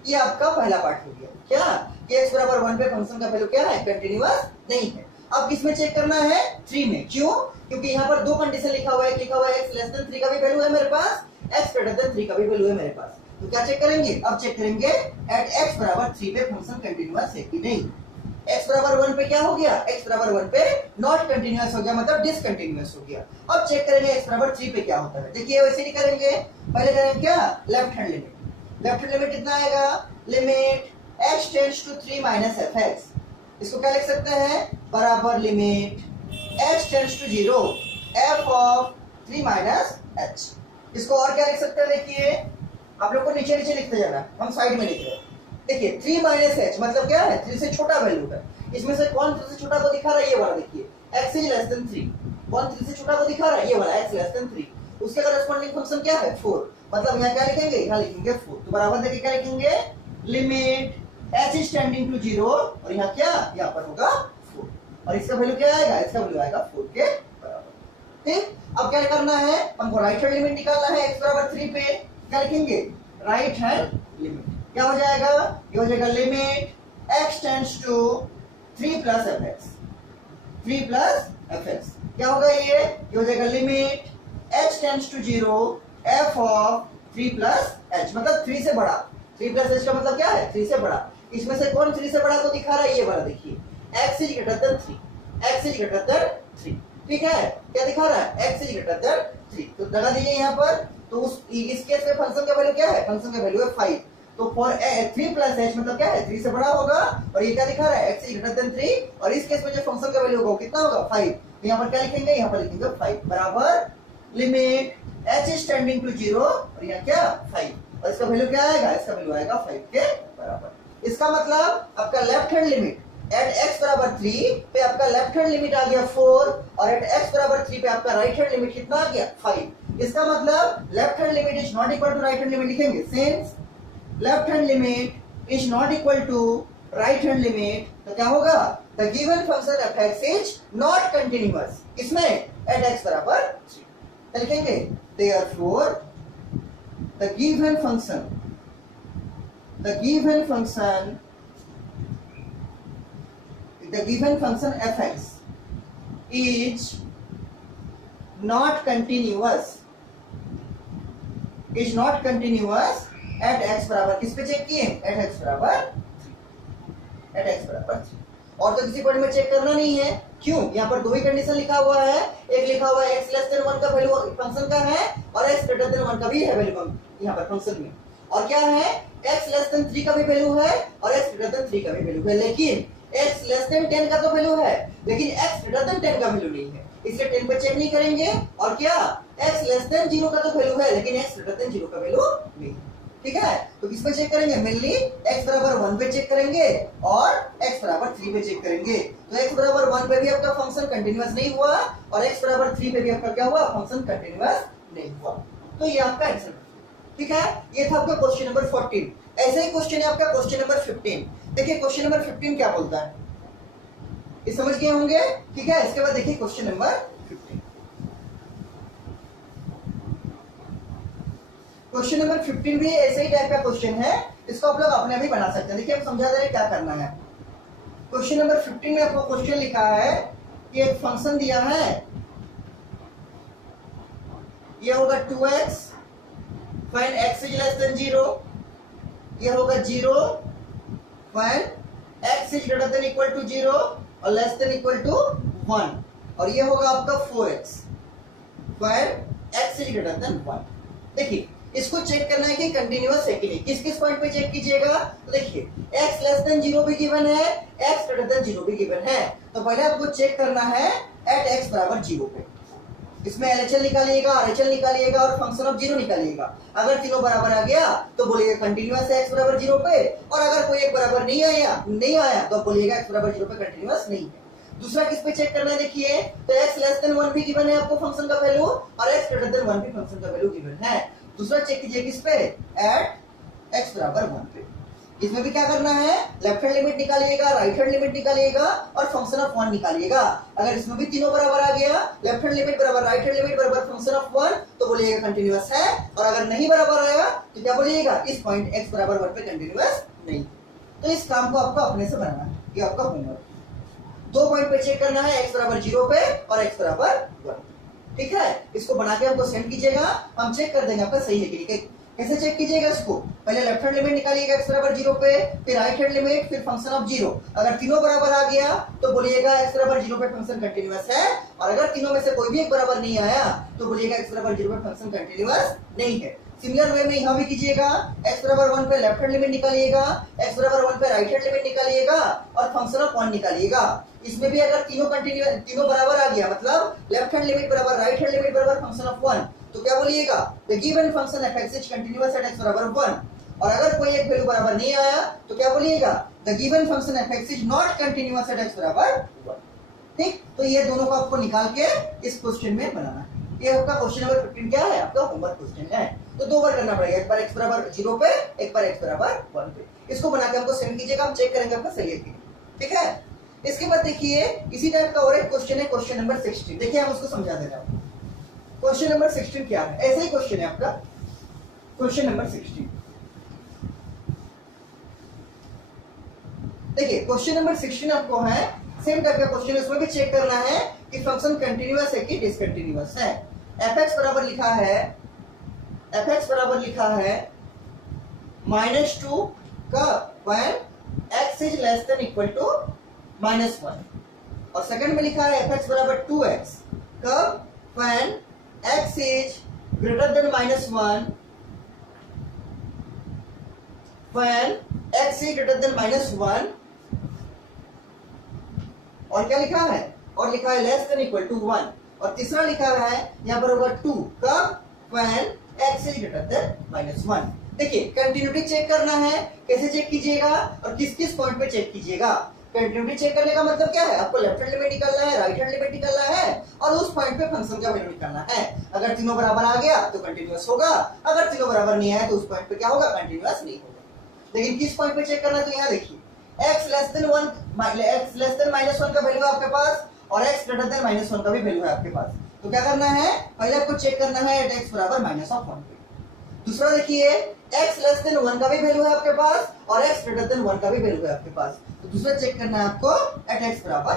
ये आपका पहला पार्ट हो गया, क्या कि x बराबर 1 पे फंक्शन का वैल्यू क्या है, कंटिन्यूअस नहीं है। अब किसमें चेक करना है, 3 में। क्यों, क्योंकि यहाँ पर दो कंडीशन लिखा हुआ है, लिखा हुआ है x लेस देन 3 का भी वैल्यू है मेरे पास, x ग्रेटर देन 3 का भी वैल्यू है मेरे पास। तो क्या चेक करेंगे, अब चेक करेंगे एट x बराबर 3 पे फंक्शन कंटिन्यूअस है कि नहीं। x बराबर 1 पे क्या हो गया, x बराबर 1 पे नॉट कंटिन्यूअस हो गया, मतलब डिसकंटिन्यूअस हो गया। अब चेक करेंगे x बराबर 3 पे क्या होता है। देखिए वैसे नहीं करेंगे, पहले करेंगे क्या, left hand limit. Left hand limit कितना आएगा, limit h tends to 3 minus fx। इसको क्या लिख सकते हैं, बराबर limit h tends to 0 f of 3 minus h। इसको और क्या लिख सकते हैं, देखिए आप लोग को नीचे नीचे लिखते जाना, हम साइड में लिख रहे हैं। देखिए 3 माइनस h मतलब क्या है, 3 से छोटा वैल्यू है। इसमें से कौन 3 से छोटा को दिखा रहा है, ये वाला देखिए x इज लेस देन 3। कौन 3 से छोटा को दिखा रहा है, ये वाला x लेस देन 3। उसके करस्पॉन्डिंग फंक्शन क्या है 4, मतलब यहाँ क्या लिखेंगे, यहाँ लिखेंगे 4। तो बराबर देखिए क्या लिखेंगे, limit h is tending to 0 और यहाँ क्या, यहाँ पर होगा 4 और इसका वैल्यू क्या आएगा, इसका वैल्यू आएगा 4 के बराबर। ठीक, अब क्या करना है, हमको राइट हैंड लिमिट निकालना है x बराबर 3 पे। क्या लिखेंगे, राइट हैंड लिमिट। क्या हो जाएगा, ये हो जाएगा limit x tends to 3 plus F X, 3 plus F X. क्या होगा ये हो जाएगा limit h tends to 0 f of 3 plus h, मतलब 3 से बड़ा। 3 प्लस h का मतलब क्या है, 3 से बड़ा। इसमें से कौन 3 से बड़ा को दिखा रहा है, ये वाला देखिए, x is greater then 3, x is greater then 3। ठीक है, क्या दिखा रहा है, x इज ग्रेटर देन 3। तो लगा दीजिए यहाँ पर। तो इस केस में फंक्शन का वैल्यू क्या है, फंक्शन का वैल्यू है 5। तो फॉर 3 प्लस h मतलब क्या है, 3 से बड़ा होगा। और ये क्या दिखा रहा है, x इज ग्रेटर देन 3। और इस केस में जो फंक्शन का वैल्यू होगा वो कितना होगा, 5। तो यहाँ पर क्या लिखेंगे, यहाँ पर लिखेंगे 5 बराबर limit h is tending to 0 और यहाँ क्या 5। और इसका वैल्यू क्या आएगा, इसका वैल्यू आएगा 5 के बराबर। इसका मतलब आपका left hand limit at x बराबर 3 पे आपका लेफ्ट हैंड लिमिट आ गया 4, और एट x बराबर 3 पे आपका राइट हैंड लिमिट कितना आ गया 5। इसका मतलब left hand limit is not equal to right hand limit, लिखेंगे since left hand limit is not equal to right hand limit, तो क्या होगा, the given function f(x) is not continuous, इसमें एट x बराबर 3 लिखेंगे। Therefore the given function f(x) is not continuous at x बराबर, किस पे चेक किए, एट x बराबर 3। और तो किसी पॉइंट में चेक करना नहीं है, क्यों, यहाँ पर दो ही कंडीशन लिखा हुआ है। एक लिखा हुआ है x लेस देन 1 का वैल्यू फंक्शन का है, और x ग्रेटर देन 1 का भी है वैल्यू यहाँ पर फंक्शन में। और क्या है, x लेस देन 3 का भी वैल्यू है और x ग्रेटर देन 3 का भी वैल्यू है। लेकिन x लेस देन 10 का तो वैल्यू है, लेकिन x ग्रेटर देन 10 का वैल्यू नहीं है, इसलिए 10 पे चेक नहीं करेंगे। और क्या, x लेस देन 0 का तो वैल्यू है, लेकिन x ग्रेटर देन 0 का वैल्यू नहीं है। ठीक है, तो किस पे चेक करेंगे, मेनली x बराबर 1 पे चेक करेंगे और x बराबर 3 पे चेक करेंगे। तो x बराबर 1 पे भी आपका फंक्शन कंटिन्यूअस नहीं हुआ, और x बराबर 3 पे भी आपका क्या हुआ, फंक्शन कंटिन्यूअस नहीं हुआ। तो ये आपका आंसर। ठीक है, ये था आपका क्वेश्चन नंबर 14। ऐसे ही क्वेश्चन है आपका क्वेश्चन नंबर 15। देखिए क्वेश्चन नंबर 15 क्या बोलता है, ये समझ गए होंगे। ठीक है, इसके बाद देखिए क्वेश्चन नंबर 15। क्वेश्चन नंबर 15 भी ऐसे ही टाइप का क्वेश्चन है, इसको आप लोग अपने भी बना सकते हैं। देखिए हम समझा दे रहे हैं क्या करना है। क्वेश्चन नंबर 15 में आपको क्वेश्चन लिखा है कि एक फंक्शन दिया है, ये होगा 2x find x is less than 0, ये होगा 0 find x is greater than equal to 0 और लेस देन इक्वल टू 1, और ये होगा आपका 4x find x is greater then 1। देखिए इसको चेक करना है कि कंटिन्यूअस है कि नहीं। किस किस पॉइंट पे चेक कीजिएगा, तो देखिए x लेस देन 0 भी गिवन है, x ग्रेटर देन 0 भी गिवन है। तो पहले आपको चेक करना है एट x बराबर 0 पे। इसमें LHL निकालिएगा, RHL निकालिएगा और फंक्शन ऑफ 0 निकालिएगा। अगर तीनों बराबर आ गया तो बोलिएगा कंटिन्यूअस है x बराबर 0 पे, और अगर कोई एक बराबर नहीं आया तो बोलिएगा x बराबर 0 पे कंटिन्यूअस नहीं है। दूसरा किस पे चेक करना है, देखिए तो x लेस देन 1 भी गिवन है आपको फंक्शन का वैल्यू, और x ग्रेटर देन 1 भी फंक्शन का वैल्यू गिवन है। दूसरा चेक कीजिए किस पे, एट x बराबर 1 पे। इसमें भी क्या करना है, लेफ्ट हैंड लिमिट निकालिएगा, राइट हैंड लिमिट निकालिएगा और फंक्शन ऑफ 1 निकालिएगा। अगर इसमें भी तीनों बराबर आ गया, लेफ्ट हैंड लिमिट बराबर राइट हैंड लिमिट बराबर फंक्शन ऑफ 1, तो बोलिएगा कंटिन्यूअस है। और अगर नहीं बराबर आया तो क्या बोलिएगा, इस पॉइंट x बराबर 1 पे कंटिन्यूअस नहीं। तो इस काम को आपको अपने से बनाना है, ये आपका होमवर्क। 2 पॉइंट पे चेक करना है, x बराबर 0 पे और x बराबर 1। ठीक है, इसको बना के हमको सेंड कीजिएगा, हम चेक कर देंगे आपका सही है कि नहीं। कैसे चेक कीजिएगा इसको, पहले लेफ्ट हैंड लिमिट निकालिएगा x बराबर 0 पे, फिर राइट हैंड लिमिट, फिर फंक्शन ऑफ 0। अगर तीनों बराबर आ गया तो बोलिएगा x बराबर 0 पे फंक्शन कंटिन्यूअस है, और अगर तीनों में से कोई भी एक बराबर नहीं आया तो बोलिएगा x बराबर 0 पे फंक्शन कंटिन्यूअस नहीं है। सिमिलर वे में यहां भी कीजिएगा, x बराबर 1 पे लेफ्ट हैंड लिमिट निकालिएगा, x बराबर 1 पे राइट हैंड लिमिट निकालिएगा और फंक्शन ऑफ 1 निकालिएगा। इसमें भी अगर तीनों बराबर आ गया, मतलब लेफ्ट हैंड लिमिट बराबर राइट हैंड लिमिट बराबर फंक्शन ऑफ 1, तो क्या बोलिएगा, the given function f(x) is continuous at x बराबर 1। और अगर कोई एक वैल्यू बराबर नहीं आया तो क्या बोलिएगा, the given function f(x) is not continuous at x बराबर 1। ठीक, तो ये दोनों को आपको निकाल के इस क्वेश्चन में बनाना है। ये आपका क्वेश्चन नंबर 15 क्या है, आपका होमवर्क क्वेश्चन है। तो 2 बार करना पड़ेगा, एक बार x बराबर 0 पे, एक बार x बराबर 1 पे। इसको बना के हमको सेंड कीजिएगा, हम चेक करेंगे आपका सही है कि नहीं। ठीक है, इसके बाद देखिए इसी टाइप का और एक क्वेश्चन है, क्वेश्चन नंबर 16। देखिए हम उसको समझा दे रहे हैं। क्वेश्चन नंबर 16 क्या है, ऐसा ही क्वेश्चन है आपका। Question number 16। देखिए क्वेश्चन नंबर 16 आपको है सेम टाइप का क्वेश्चन, इसमें भी चेक करना है कि फंक्शन कंटिन्यूअस है कि डिसकंटिन्यूअस है। fx बराबर लिखा है -2 का when x is less than equal to -1, और सेकंड में लिखा है fx बराबर 2x कब when x is greater then -1, when x is greater then -1, और क्या लिखा है, और लिखा है लेस देन इक्वल टू 1, और तीसरा लिखा है यहां पर होगा 2 कब when x is greater then -1। देखिए कंटिन्यूटी चेक करना है, कैसे चेक कीजिएगा और किस किस पॉइंट पे चेक कीजिएगा। कंटिन्यूटी चेक करने का मतलब क्या है, आपको लेफ्ट हैंड लिमिट निकालना है, राइट हैंड लिमिट निकालना है, और उस पॉइंट पे फंक्शन का वैल्यू निकालना है। अगर तीनों बराबर आ गया तो कंटिन्यूअस होगा, अगर तीनों बराबर नहीं आया तो उस पॉइंट पे क्या होगा, कंटिन्यूअस नहीं होगा। लेकिन किस पॉइंट पे चेक करना है, तो यहाँ देखिए x लेस देन -1 का वैल्यू है आपके पास, और x ग्रेटर देन -1 का भी वैल्यू है आपके पास। तो क्या करना है, पहले आपको चेक करना है एट x बराबर -1 पे। दूसरा देखिए x लेस देन 1 का भी वैल्यू है आपके पास, और x ग्रेटर देन 1 का भी वैल्यू है आपके पास। तो दूसरा चेक करना है आपको एट x बराबर,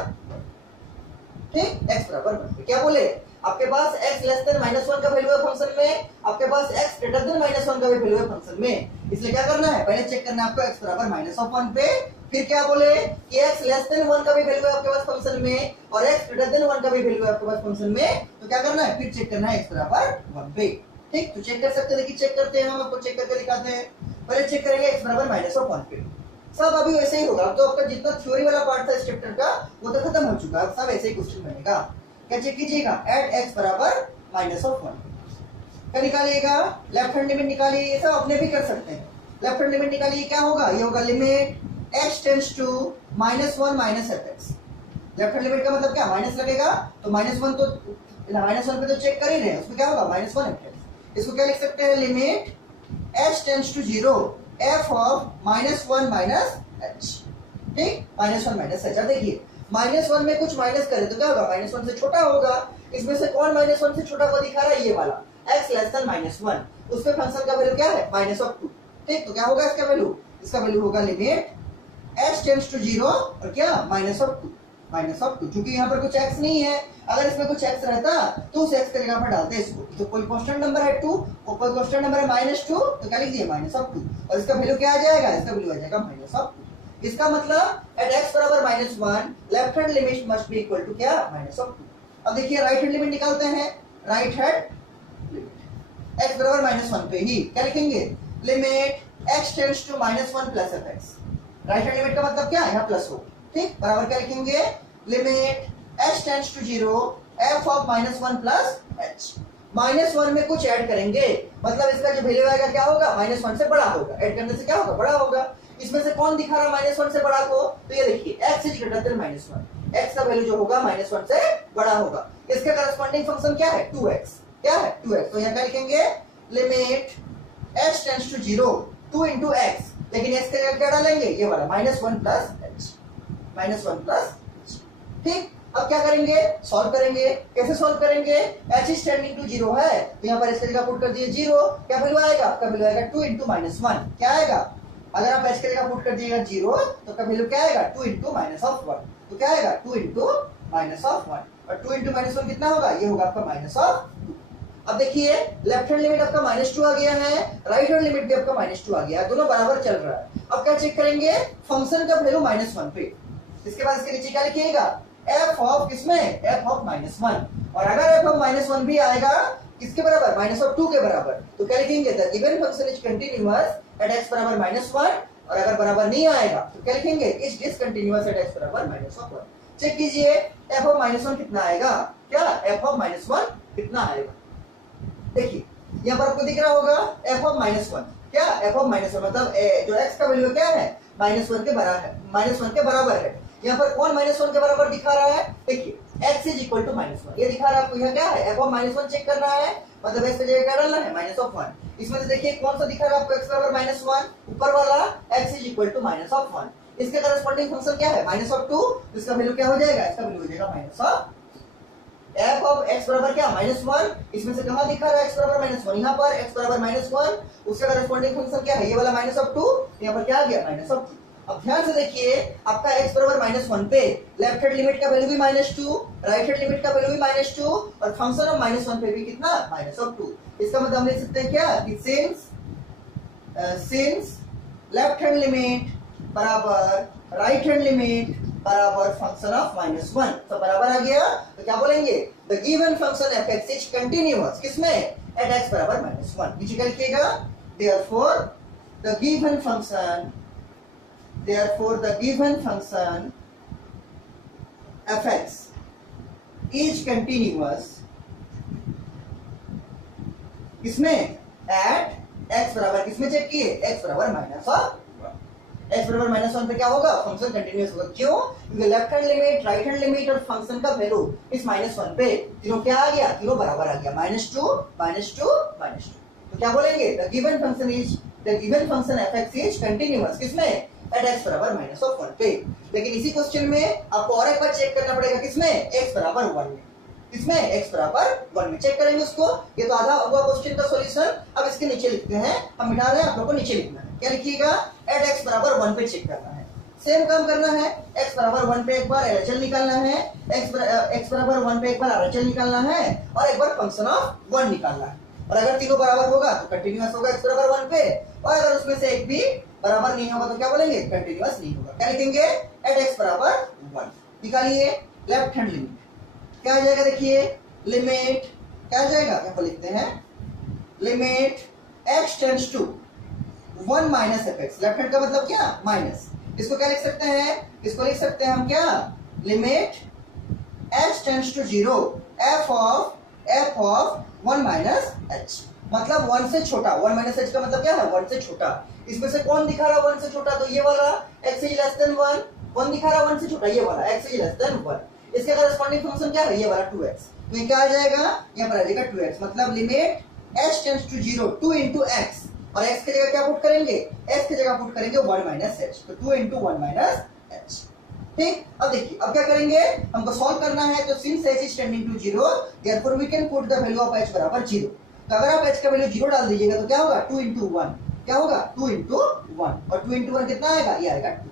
ठीक, x बराबर 1 पे। क्या बोले, आपके पास x लेस देन -1 का वैल्यू है फंक्शन में, आपके पास x ग्रेटर देन -1 का भी वैल्यू है फंक्शन में। इसलिए क्या करना है, पहले चेक करना है आपको x बराबर -1 पे, फिर क्या बोले कि x लेस देन 1 का भी वैल्यू है आपके पास फंक्शन में, और x ग्रेटर देन 1 का भी वैल्यू है आपके पास फंक्शन में। तो क्या करना है, फिर चेक करना है x बराबर 1 पे। ठीक, तो चेक कर सकते हैं, देखिए चेक करते हैं, हम आपको चेक करके दिखाते हैं। पहले चेक करेंगे x बराबर -1 पे, सब अभी वैसे ही होगा। तो आपका जितना थ्योरी वाला पार्ट था इस चैप्टर का वो तो खत्म हो चुका है, सब ऐसे ही क्वेश्चन बनेगा। क्या चेक कीजिएगा, एट x बराबर -1 क्या निकालिएगा, लेफ्ट हैंड लिमिट निकालिए, ये सब अपने भी कर सकते हैं। लेफ्ट हैंड लिमिट निकालिए, क्या होगा, ये होगा limit x tends to -1 fx। Left hand limit का मतलब क्या, माइनस लगेगा, तो -1 तो -1 पे तो चेक कर ही रहे हैं, उसमें क्या होगा -1 fx। इसको क्या लिख सकते हैं, limit h tends to 0 f of -1 h, ठीक, -1 h। देखिए -1 में कुछ माइनस करें तो क्या होगा, -1 से छोटा होगा। इसमें से कौन -1 से छोटा को दिखा रहा है, ये वाला x लेस देन -1, उसपे फंक्शन का वैल्यू क्या है, -2। ठीक, तो क्या होगा इसका वैल्यू, इसका वैल्यू होगा लिमिट h टेंड्स टू 0 और क्या -2। क्योंकि यहाँ पर कुछ x नहीं है, अगर इसमें कुछ x रहता तो उस x के जगह पर डालते इसको। तो कोई कांस्टेंट नंबर है 2 और कोई कांस्टेंट नंबर है -2, तो क्या लिख दिए -2, और इसका वैल्यू क्या आ जाएगा, इसका वैल्यू आ जाएगा -2। इसका मतलब एट x बराबर -1 left hand limit must be equal to क्या, -2। अब देखिए राइट हैंड लिमिट निकालते हैं, राइट हैंड लिमिट x बराबर -1 पे ही क्या लिखेंगे, limit x tends to -1 plus fx। Right hand limit का मतलब क्या, यहाँ प्लस हो, ठीक, बराबर क्या लिखेंगे, limit h tends to 0 f of -1 plus h। -1 में कुछ ऐड करेंगे, मतलब इसका जो वैल्यू आएगा क्या होगा, -1 से बड़ा होगा, ऐड करने से क्या होगा, बड़ा होगा। इसमें से कौन दिखा रहा है -1 से बड़ा को, तो ये देखिए x is greater then -1, x का वैल्यू जो होगा -1 से बड़ा होगा। इसके करस्पॉन्डिंग फंक्शन क्या है, 2x, क्या है 2x। तो यहाँ क्या लिखेंगे, limit h tends to 0 2 into x, लेकिन x के जगह क्या डालेंगे, ये वाला -1 प्लस h, ठीक। अब क्या करेंगे, सॉल्व करेंगे। कैसे सॉल्व करेंगे, h इज टेंडिंग टू 0 है, तो यहाँ पर इसके जगह पुट कर दिए 0, क्या वैल्यू आएगा, आपका वैल्यू आएगा 2 into -1, क्या आएगा, अगर आप h के जगह पुट कर दिएगा 0 तो का वैल्यू क्या आएगा, 2 into -1, तो क्या आएगा 2 into -1, और 2 into -1 कितना होगा, ये होगा आपका -2। अब देखिए लेफ्ट हैंड लिमिट आपका -2 आ गया है, राइट हैंड लिमिट भी आपका -2 आ गया है, दोनों बराबर चल रहा है। अब क्या चेक करेंगे, फंक्शन का वैल्यू -1 पे, इसके बाद इसके नीचे क्या लिखिएगा, f ऑफ किसमें, f ऑफ -1, और अगर f ऑफ -1 भी आएगा किसके बराबर, -2 के बराबर, तो क्या लिखेंगे, the given function is continuous at x बराबर -1, और अगर बराबर नहीं आएगा तो क्या लिखेंगे, इज डिसकंटीन्यूअस एट x बराबर -1। चेक कीजिए f ऑफ -1 कितना आएगा, क्या f ऑफ -1 कितना आएगा, देखिए यहाँ पर आपको दिख रहा होगा f ऑफ -1, क्या f ऑफ -1 मतलब जो x का वैल्यू क्या है, -1 के बराबर है, -1 के बराबर है। यहाँ पर कौन -1 के बराबर दिखा रहा है, देखिए x इज इक्वल टू -1, ये दिखा रहा है आपको, यहाँ क्या है, f ऑफ -1 चेक करना है, मतलब x की जगह क्या डालना है, -1। इसमें से देखिए कौन सा दिखा रहा है आपको, x बराबर -1, ऊपर वाला x इज इक्वल टू -1, इसके करस्पॉन्डिंग फंक्शन क्या है, -2, इसका वैल्यू क्या हो जाएगा, इसका वैल्यू हो जाएगा एफ ऑफ एक्स बराबर क्या -1, इसमें से कहां दिखा रहा है x बराबर -1, यहाँ पर x बराबर -1, उसका करेस्पॉन्डिंग फंक्शन क्या है, ये वाला -2, यहाँ पर क्या आ गया -2। अब ध्यान से देखिए, आपका x बराबर -1 पे लेफ्ट हैंड लिमिट का वैल्यू भी -2, राइट हैंड लिमिट का वैल्यू भी -2 और फंक्शन ऑफ -1 पे भी कितना -2। इसका मतलब हम लिख सकते हैं क्या कि सिंस लेफ्ट हैंड लिमिट बराबर राइट हैंड लिमिट बराबर फंक्शन ऑफ -1, तो बराबर आ गया, तो क्या बोलेंगे, the given function f(x) is continuous, किसमें, एट x बराबर -1। नीचे क्या लिखिएगा, therefore the given function f(x) is continuous, किसमें, एट x बराबर, किसमें चेक किए, x बराबर -1, x बराबर -1 पे क्या होगा, फंक्शन कंटिन्यूअस होगा। क्यों, क्योंकि left hand limit, right hand limit और फंक्शन का वैल्यू इस -1 पे तीनों क्या आ गया, तीनों बराबर आ गया, -2 -2 -2। तो क्या बोलेंगे, the given function f(x) is continuous, किसमें, एट x बराबर -1 पे। लेकिन इसी क्वेश्चन में आपको और एक बार चेक करना पड़ेगा, किसमें, x बराबर 1 में, किसमें, x बराबर 1 में चेक करेंगे उसको। ये तो आधा हुआ क्वेश्चन का सॉल्यूशन। अब इसके नीचे लिखते हैं, हम मिटा रहे हैं, आप लोगों को नीचे लिखना है, क्या लिखिएगा, एट x बराबर 1 पे चेक करना है, सेम काम करना है, x बराबर 1 पे एक बार LHL निकालना है, x बराबर 1 पे एक बार RHL निकालना है और एक बार फंक्शन ऑफ 1 निकालना है। और अगर तीनों बराबर होगा तो कंटिन्यूअस होगा x बराबर 1 पे, और अगर उसमें से एक भी बराबर नहीं होगा तो क्या बोलेंगे, कंटिन्यूअस नहीं होगा। क्या लिखेंगे, एट x बराबर 1। निकालिए लेफ्ट हैंड लिमिट, क्या आ जाएगा, देखिए लिमिट क्या आ जाएगा, यहाँ पर लिखते हैं limit x tends to 1 minus fx, left hand का मतलब क्या, माइनस, इसको क्या लिख सकते हैं, इसको लिख सकते हैं हम क्या, limit x tends to 0 f of 1 minus h, मतलब 1 से छोटा, 1 माइनस h का मतलब क्या है, 1 से छोटा। इसमें से कौन दिखा रहा है 1 से छोटा, तो ये वाला x इज लेस देन 1, कौन दिखा रहा है 1 से छोटा, ये वाला x इज लेस देन 1। इसका करेस्पॉन्डिंग फंक्शन क्या है, ये वाला 2x, तो ये क्या आ जाएगा, यहाँ पर आ जाएगा 2x, मतलब limit h tends to 0 2 into x, और x की जगह क्या पुट करेंगे, x की जगह पुट करेंगे 1 माइनस h, तो 2 into 1 माइनस h। ठीक, अब देखिए, अब क्या करेंगे, हमको सॉल्व करना है, तो since h is tending to 0 therefore we can put the value of h बराबर 0। तो अगर आप h का वैल्यू 0 डाल दीजिएगा तो क्या होगा, 2 into 1, क्या होगा, 2 into 1, और 2 into 1 कितना आएगा, ये आएगा 2,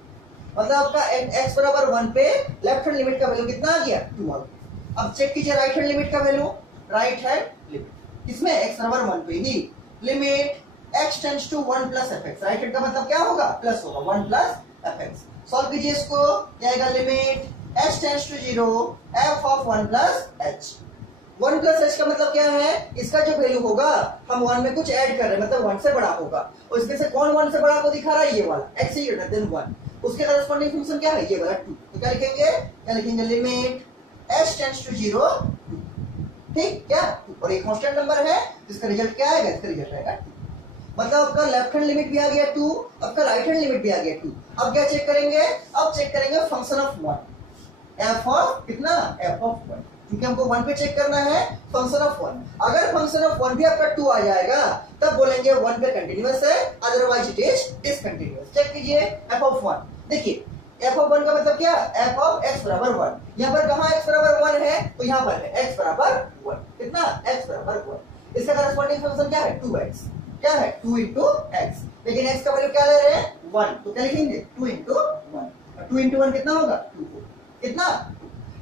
मतलब आपका x बराबर 1 पे लेफ्ट हैंड लिमिट का वैल्यू कितना आ गया, 2 आ गया। अब चेक कीजिए राइट हैंड लिमिट का वैल्यू, राइट हैंड लिमिट इसमें x बराबर 1 पे ही limit x tends to 1 plus fx, right hand का मतलब क्या होगा, प्लस होगा, 1 प्लस fx। सॉल्व कीजिए इसको, क्या आएगा, limit h tends to 0 f of 1 plus h। 1 plus h का मतलब क्या है, इसका जो वैल्यू होगा हम 1 में कुछ ऐड कर रहे हैं, मतलब 1 से बड़ा होगा, और इसमें से कौन 1 से बड़ा को दिखा रहा है, ये वाला x इज ग्रेटर देन 1, उसके करेस्पॉन्डिंग फंक्शन क्या है, ये वाला 2। तो क्या लिखेंगे, लिमिट h टेंड्स टू 0 2, ठीक, क्या, और एक कांस्टेंट नंबर है जिसका रिजल्ट क्या आएगा, इसका रिजल्ट आएगा 2। मतलब आपका लेफ्ट हैंड लिमिट भी आ गया 2, आपका राइट हैंड लिमिट भी आ गया 2। अब क्या चेक करेंगे, अब चेक करेंगे फंक्शन ऑफ 1, f ऑफ कितना, f ऑफ 1, क्योंकि हमको 1 पे चेक करना है फंक्शन ऑफ 1। अगर फंक्शन ऑफ 1 भी आपका 2 आ जाएगा तब बोलेंगे 1 पे कंटिन्यूअस है, otherwise it is discontinuous. Check कीजिए f ऑफ 1, देखिए f ऑफ 1 का मतलब क्या, f ऑफ x बराबर 1, यहाँ पर कहाँ x बराबर 1 है, तो यहाँ पर है x बराबर 1, कितना, x बराबर 1। इसका करेस्पॉन्डिंग फंक्शन क्या है, 2x, क्या है, 2 into x, लेकिन x का वैल्यू क्या ले रहे हैं, 1, तो क्या लिखेंगे, 2 into 1, 2 into 1 कितना होगा, 2, कितना,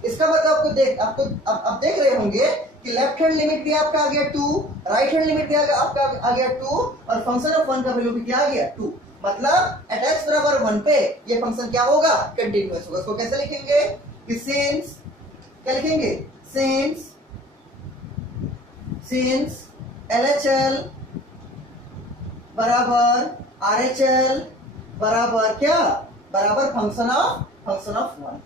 इसका मतलब आपको अब देख रहे होंगे कि लेफ्ट हैंड लिमिट भी आपका आ गया 2, राइट हैंड लिमिट भी आपका आ गया 2, और फंक्शन ऑफ 1 का वैल्यू भी क्या आ गया, 2, मतलब एट x बराबर 1 पे ये फंक्शन क्या होगा, कंटिन्यूअस होगा। इसको कैसे लिखेंगे, कि सिंस, क्या लिखेंगे, सिंस LHL बराबर RHL बराबर क्या, बराबर function of 1,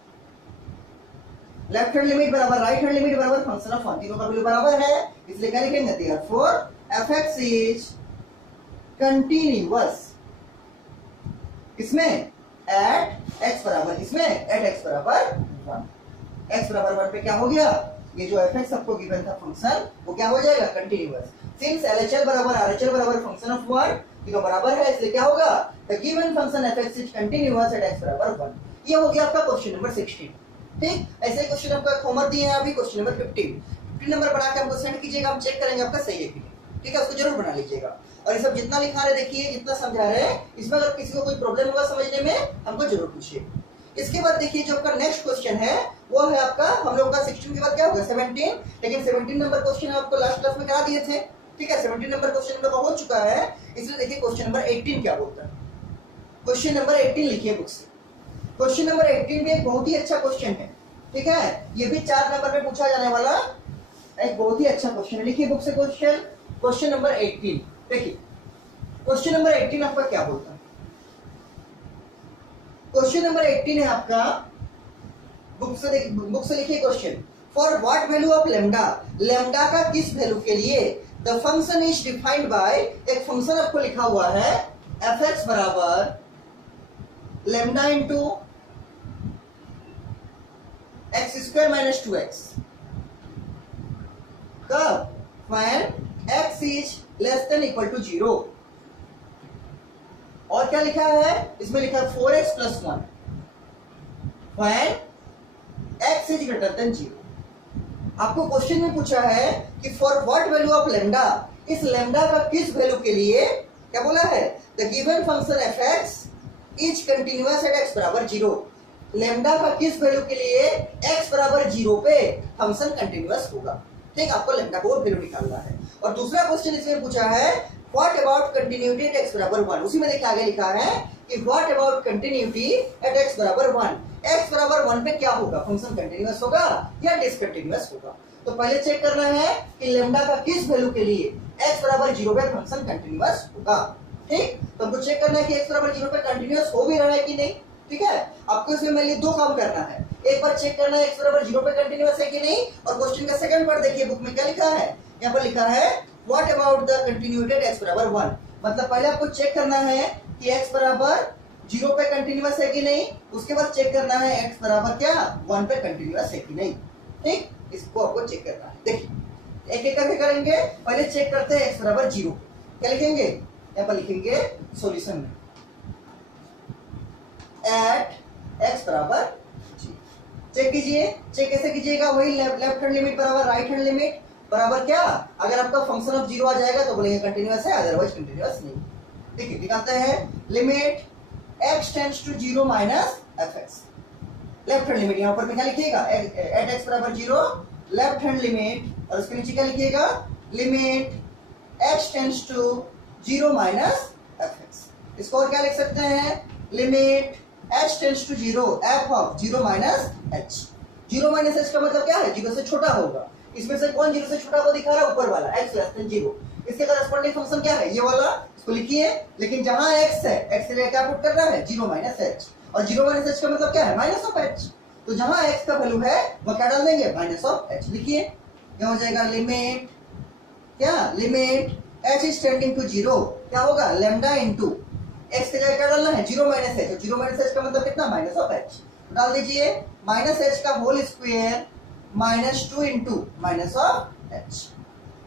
left hand limit बराबर राइट हैंड लिमिट बराबर फंक्शन ऑफ 1, तीनों का वैल्यू बराबर है, इसलिए क्या लिखेंगे, देयरफॉर fx इज कंटीन्यूअस, इसमें एट x बराबर, इसमें एट x बराबर 1, x बराबर 1 पे क्या हो गया, ये जो fx आपको गिवन था फंक्शन वो क्या हो जाएगा, कंटीन्यूअस। सिंस LHL बराबर RHL बराबर फंक्शन ऑफ 1, तीनों बराबर है, इसलिए क्या होगा, the given function fx is continuous at x बराबर 1। ये हो गया आपका क्वेश्चन नंबर 16। ठीक, ऐसे ही क्वेश्चन आपको होमवर्क दिए हैं अभी, क्वेश्चन नंबर 15 नंबर बना के हमको सेंड कीजिएगा, हम चेक करेंगे आपका सही है कि नहीं। ठीक है, उसको जरूर बना लीजिएगा। और ये सब जितना लिखा रहे देखिए, जितना समझा रहे हैं, इसमें अगर किसी को कोई प्रॉब्लम होगा समझने में हमको जरूर पूछिए। इसके बाद देखिए जो आपका नेक्स्ट क्वेश्चन है वो है आपका, हम लोग का 16 के बाद क्या होगा 17, लेकिन 17 नंबर क्वेश्चन आपको लास्ट क्लास में करा दिए थे। ठीक है, 17 नंबर क्वेश्चन हम लोग का हो चुका है, इसलिए देखिए क्वेश्चन नंबर 18 क्या बोलता है। क्वेश्चन नंबर 18 लिखिए बुक से। क्वेश्चन नंबर 18 भी एक बहुत ही अच्छा क्वेश्चन है। ठीक है, ये भी 4 नंबर में पूछा जाने वाला एक बहुत ही अच्छा क्वेश्चन है। लिखिए बुक से क्वेश्चन नंबर 18। देखिए क्वेश्चन नंबर 18 आपका क्या बोलता है। क्वेश्चन नंबर 18 है आपका, बुक से लिखिए question, for what value of lambda, lambda का किस वैल्यू के लिए the function is defined by, एक फंक्शन आपको लिखा हुआ है एफ एक्स बराबर lambda into x square minus 2x, कब when x is less than equal to 0। और क्या लिखा है इसमें, लिखा है 4x plus 1 when x is greater than 0। आपको क्वेश्चन में पूछा है कि for what value of lambda, इस लेमडा का किस वैल्यू के लिए क्या बोला है, the given function F x is continuous at x बराबर 0। लेमडा का किस वैल्यू के लिए x बराबर 0 पे फंक्शन कंटिन्यूअस होगा। ठीक, आपको लेमडा को वैल्यू निकालना है। और दूसरा क्वेश्चन इसमें पूछा है what about continuity at x बराबर 1। उसी में देखिए आगे लिखा है कि what about continuity at x बराबर 1, x बराबर 1 पे क्या होगा, फंक्शन कंटिन्यूअस होगा या डिसकंटिन्यूअस होगा। तो पहले चेक करना है कि लेमडा का किस वैल्यू के लिए x बराबर 0 पे फंक्शन कंटिन्यूअस होगा। ठीक, तो हमको चेक करना है कि x बराबर 0 पे कंटिन्यूअस हो भी रहा है कि नहीं। ठीक है, आपको इसमें मेरे लिए दो काम करना है, एक बार चेक करना है x बराबर 0 पे कंटिन्यूअस है कि नहीं, और क्वेश्चन का सेकंड पार्ट देखिए बुक में क्या लिखा है। यहाँ पर लिखा है what about the continuity at x बराबर 1, मतलब पहले आपको चेक करना है कि x बराबर 0 पे कंटिन्यूअस है कि नहीं, उसके बाद चेक करना है x बराबर क्या 1 पे कंटिन्यूअस है कि नहीं। ठीक, इसको आपको चेक करना है। देखिए एक एक करके करेंगे, पहले चेक करते हैं x बराबर 0, क्या लिखेंगे, यहाँ पर लिखेंगे सॉल्यूशन में एट x बराबर 0। चेक कीजिए, चेक कैसे कीजिएगा, वही लेफ्ट हैंड लिमिट बराबर राइट हैंड लिमिट बराबर क्या, अगर आपका फंक्शन ऑफ 0 आ जाएगा तो बोलेंगे कंटिन्यूअस है, अदरवाइज कंटिन्यूअस नहीं। ठीक है, निकालते हैं limit x tends to 0 minus fx, left hand limit यहाँ पर क्या लिखिएगा एट x बराबर 0 लेफ्ट हैंड लिमिट, और उसके नीचे क्या लिखिएगा limit x tends to 0 minus fx। इसको और क्या लिख सकते हैं, limit h tends to 0 f of 0 minus h। 0 minus h का मतलब क्या है, 0 से छोटा होगा। इसमें से कौन 0 से छोटा वो दिखा रहा है, ऊपर वाला x लेस देन 0। इसके करस्पॉन्डिंग फंक्शन क्या है, ये वाला, इसको लिखिए। लेकिन जहां x है, x के लिए क्या पुट कर रहा है 0 माइनस h, और 0 माइनस h का मतलब क्या है माइनस ऑफ h। तो जहां x का वैल्यू है वो क्या डाल देंगे माइनस ऑफ h। लिखिए क्या हो जाएगा, लिमिट क्या, limit h is tending to 0 क्या होगा लेमडा इनटू x के जगह क्या डालना है 0 माइनस h, और 0 माइनस h का मतलब कितना माइनस ऑफ h। डाल दीजिए माइनस h का whole square minus 2 into minus of h।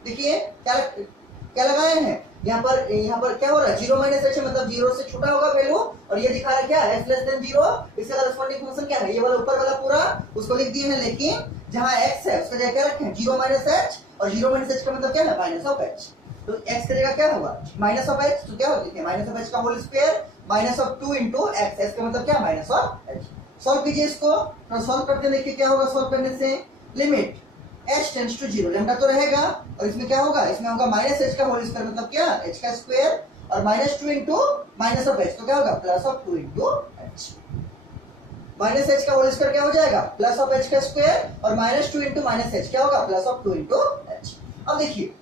देखिए क्या लगाए हैं यहाँ पर क्या हो रहा है, 0 माइनस h मतलब 0 से छोटा होगा वैल्यू, और ये दिखा रहा है क्या h लेस देन 0। इसका करस्पॉन्डिंग फंक्शन क्या है, ये वाला ऊपर वाला पूरा उसको लिख दिए हैं, लेकिन जहां x है उसका जगह क्या रखें 0 माइनस h, और 0 माइनस h का मतलब क्या है माइनस ऑफ h। तो x की जगह क्या होगा माइनस ऑफ h, तो क्या होगा माइनस ऑफ h का whole square minus of 2 into x, x का मतलब क्या माइनस ऑफ h। सॉल्व कीजिए इसको, सॉल्व करते हैं, देखिए क्या होगा सॉल्व करने से, limit h tends to 0, lambda तो रहेगा, और इसमें क्या होगा, इसमें होगा माइनस h का होल स्क्वायर मतलब क्या h का स्क्वायर, और minus 2 into minus of h तो क्या होगा plus of 2 into h। Minus h का होल स्क्वायर क्या हो जाएगा प्लस ऑफ h का स्क्वायर, और माइनस 2 इंटू माइनस h क्या होगा प्लस ऑफ 2 इंटू h। अब देखिए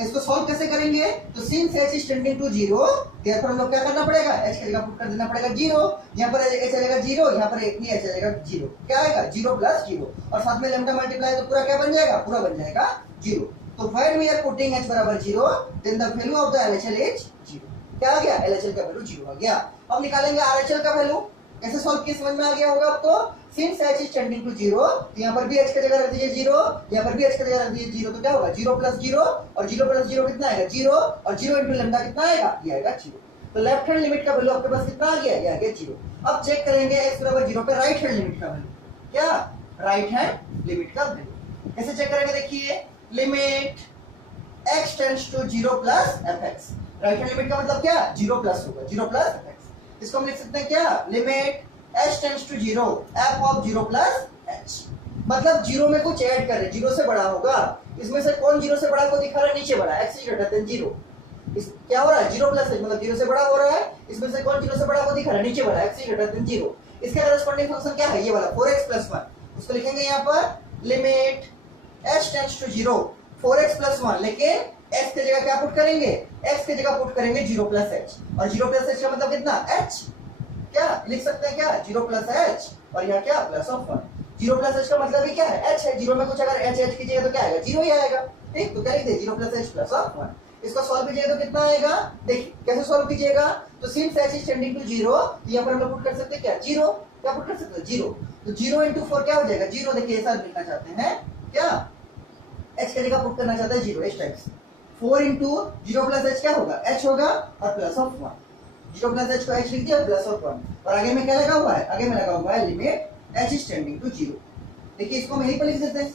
इसको सॉल्व कैसे करेंगे, तो since h is tending to 0 therefore हम लोग क्या करना पड़ेगा, h की जगह पुट कर देना पड़ेगा 0। यहाँ पर h आ जाएगा 0, यहाँ पर h आ जाएगा 0, क्या आएगा 0 प्लस 0, और साथ में लैम्डा मल्टीप्लाई तो पूरा क्या बन जाएगा, पूरा बन जाएगा 0। तो when we are putting h बराबर 0 then the value of the LHL is 0। क्या आ गया, LHL का वैल्यू 0 आ गया। अब निकालेंगे RHL का वैल्यू, कैसे सॉल्व किया समझ में आ गया होगा आपको। Since h is tending to 0, तो यहाँ पर भी h की जगह रख दीजिए 0, यहाँ पर भी h की जगह रख दीजिए 0, तो क्या होगा 0 प्लस 0, और 0 प्लस 0 कितना आएगा 0, और 0 इंटू लैम्डा कितना आएगा, ये आएगा 0। तो लेफ्ट हैंड लिमिट का वैल्यू आपके पास कितना आ गया, ये आ गया 0। अब चेक करेंगे x बराबर 0 पे राइट हैंड लिमिट का वैल्यू, क्या राइट हैंड लिमिट का वैल्यू। कैसे चेक करेंगे, देखिए limit x tends to 0 plus fx। Right hand limit का मतलब क्या, 0 प्लस होगा, 0 प्लस fx। इसको हम लिख सकते हैं क्या, limit h tends to 0 f of 0 plus h। मतलब 0 में कुछ ऐड कर रहे, 0 से बड़ा होगा, इसमें से कौन 0 से बड़ा को दिखा रहा है, नीचे बड़ा, x इज ग्रेटर देन 0। इस क्या हो रहा है, 0 प्लस h मतलब 0 से बड़ा हो रहा है, इसमें से कौन 0 से बड़ा को दिखा रहा है, नीचे बड़ा, x इज ग्रेटर देन 0। इसका कॉरेस्पॉन्डिंग फंक्शन क्या है, ये वाला 4x प्लस 1। उसको लिखेंगे यहाँ पर limit h tends to 0 4x plus 1, लेकिन x की जगह क्या पुट करेंगे, x की जगह पुट करेंगे 0 प्लस h, और 0 प्लस h का मतलब कितना, h। क्या लिख सकते हैं क्या, 0 प्लस h, और यहाँ क्या प्लस ऑफ 1। 0 प्लस h का मतलब ही क्या है, h है, 0 में कुछ अगर h कीजिएगा तो क्या आएगा, 0 ही आएगा। ठीक, तो क्या लिख दे, 0 प्लस h प्लस ऑफ 1। इसको सॉल्व कीजिएगा तो कितना आएगा, देखिए कैसे सॉल्व कीजिएगा, तो since h is tending to 0, यहाँ पर हम लोग पुट कर सकते हैं क्या, 0। क्या पुट कर सकते हैं, 0। तो 0 इंटू 4 क्या हो जाएगा, 0। देखिए ऐसा लिखना चाहते हैं क्या, h की जगह पुट करना चाहते हैं 0, इस टाइप से। 4 इंटू 0 प्लस h क्या होगा, h होगा, और प्लस ऑफ 1। 0 प्लस h को h लिख दिया, प्लस ऑफ 1, और आगे में क्या लगा हुआ है, आगे में लगा हुआ है limit h is tending to 0। देखिए इसको हम यहीं पर लिख देते हैं,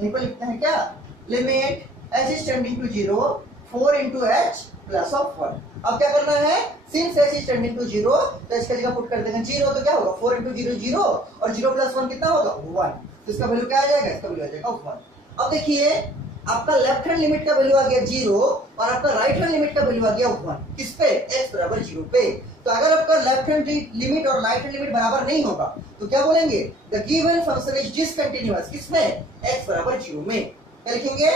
यहीं पर लिखते हैं क्या, limit h is tending to 0 4 into h plus of 1। अब क्या करना है, since h is tending to 0, तो h की जगह पुट कर देंगे 0, तो क्या होगा 4 इंटू 0 0, और 0 प्लस 1 कितना होगा 1, तो इसका वैल्यू क्या आ जाएगा, इसका वैल्यू आ जाएगा 1। अब देखिए आपका लेफ्ट हैंड लिमिट का वैल्यू आ गया 0, और आपका राइट हैंड लिमिट का वैल्यू आ गया 1। किस पे, x बराबर 0 पे। तो अगर आपका लेफ्ट हैंड लिमिट और राइट हैंड लिमिट बराबर नहीं होगा तो क्या बोलेंगे, the given function is discontinuous. किसमें, x बराबर 0 में। क्या लिखेंगे,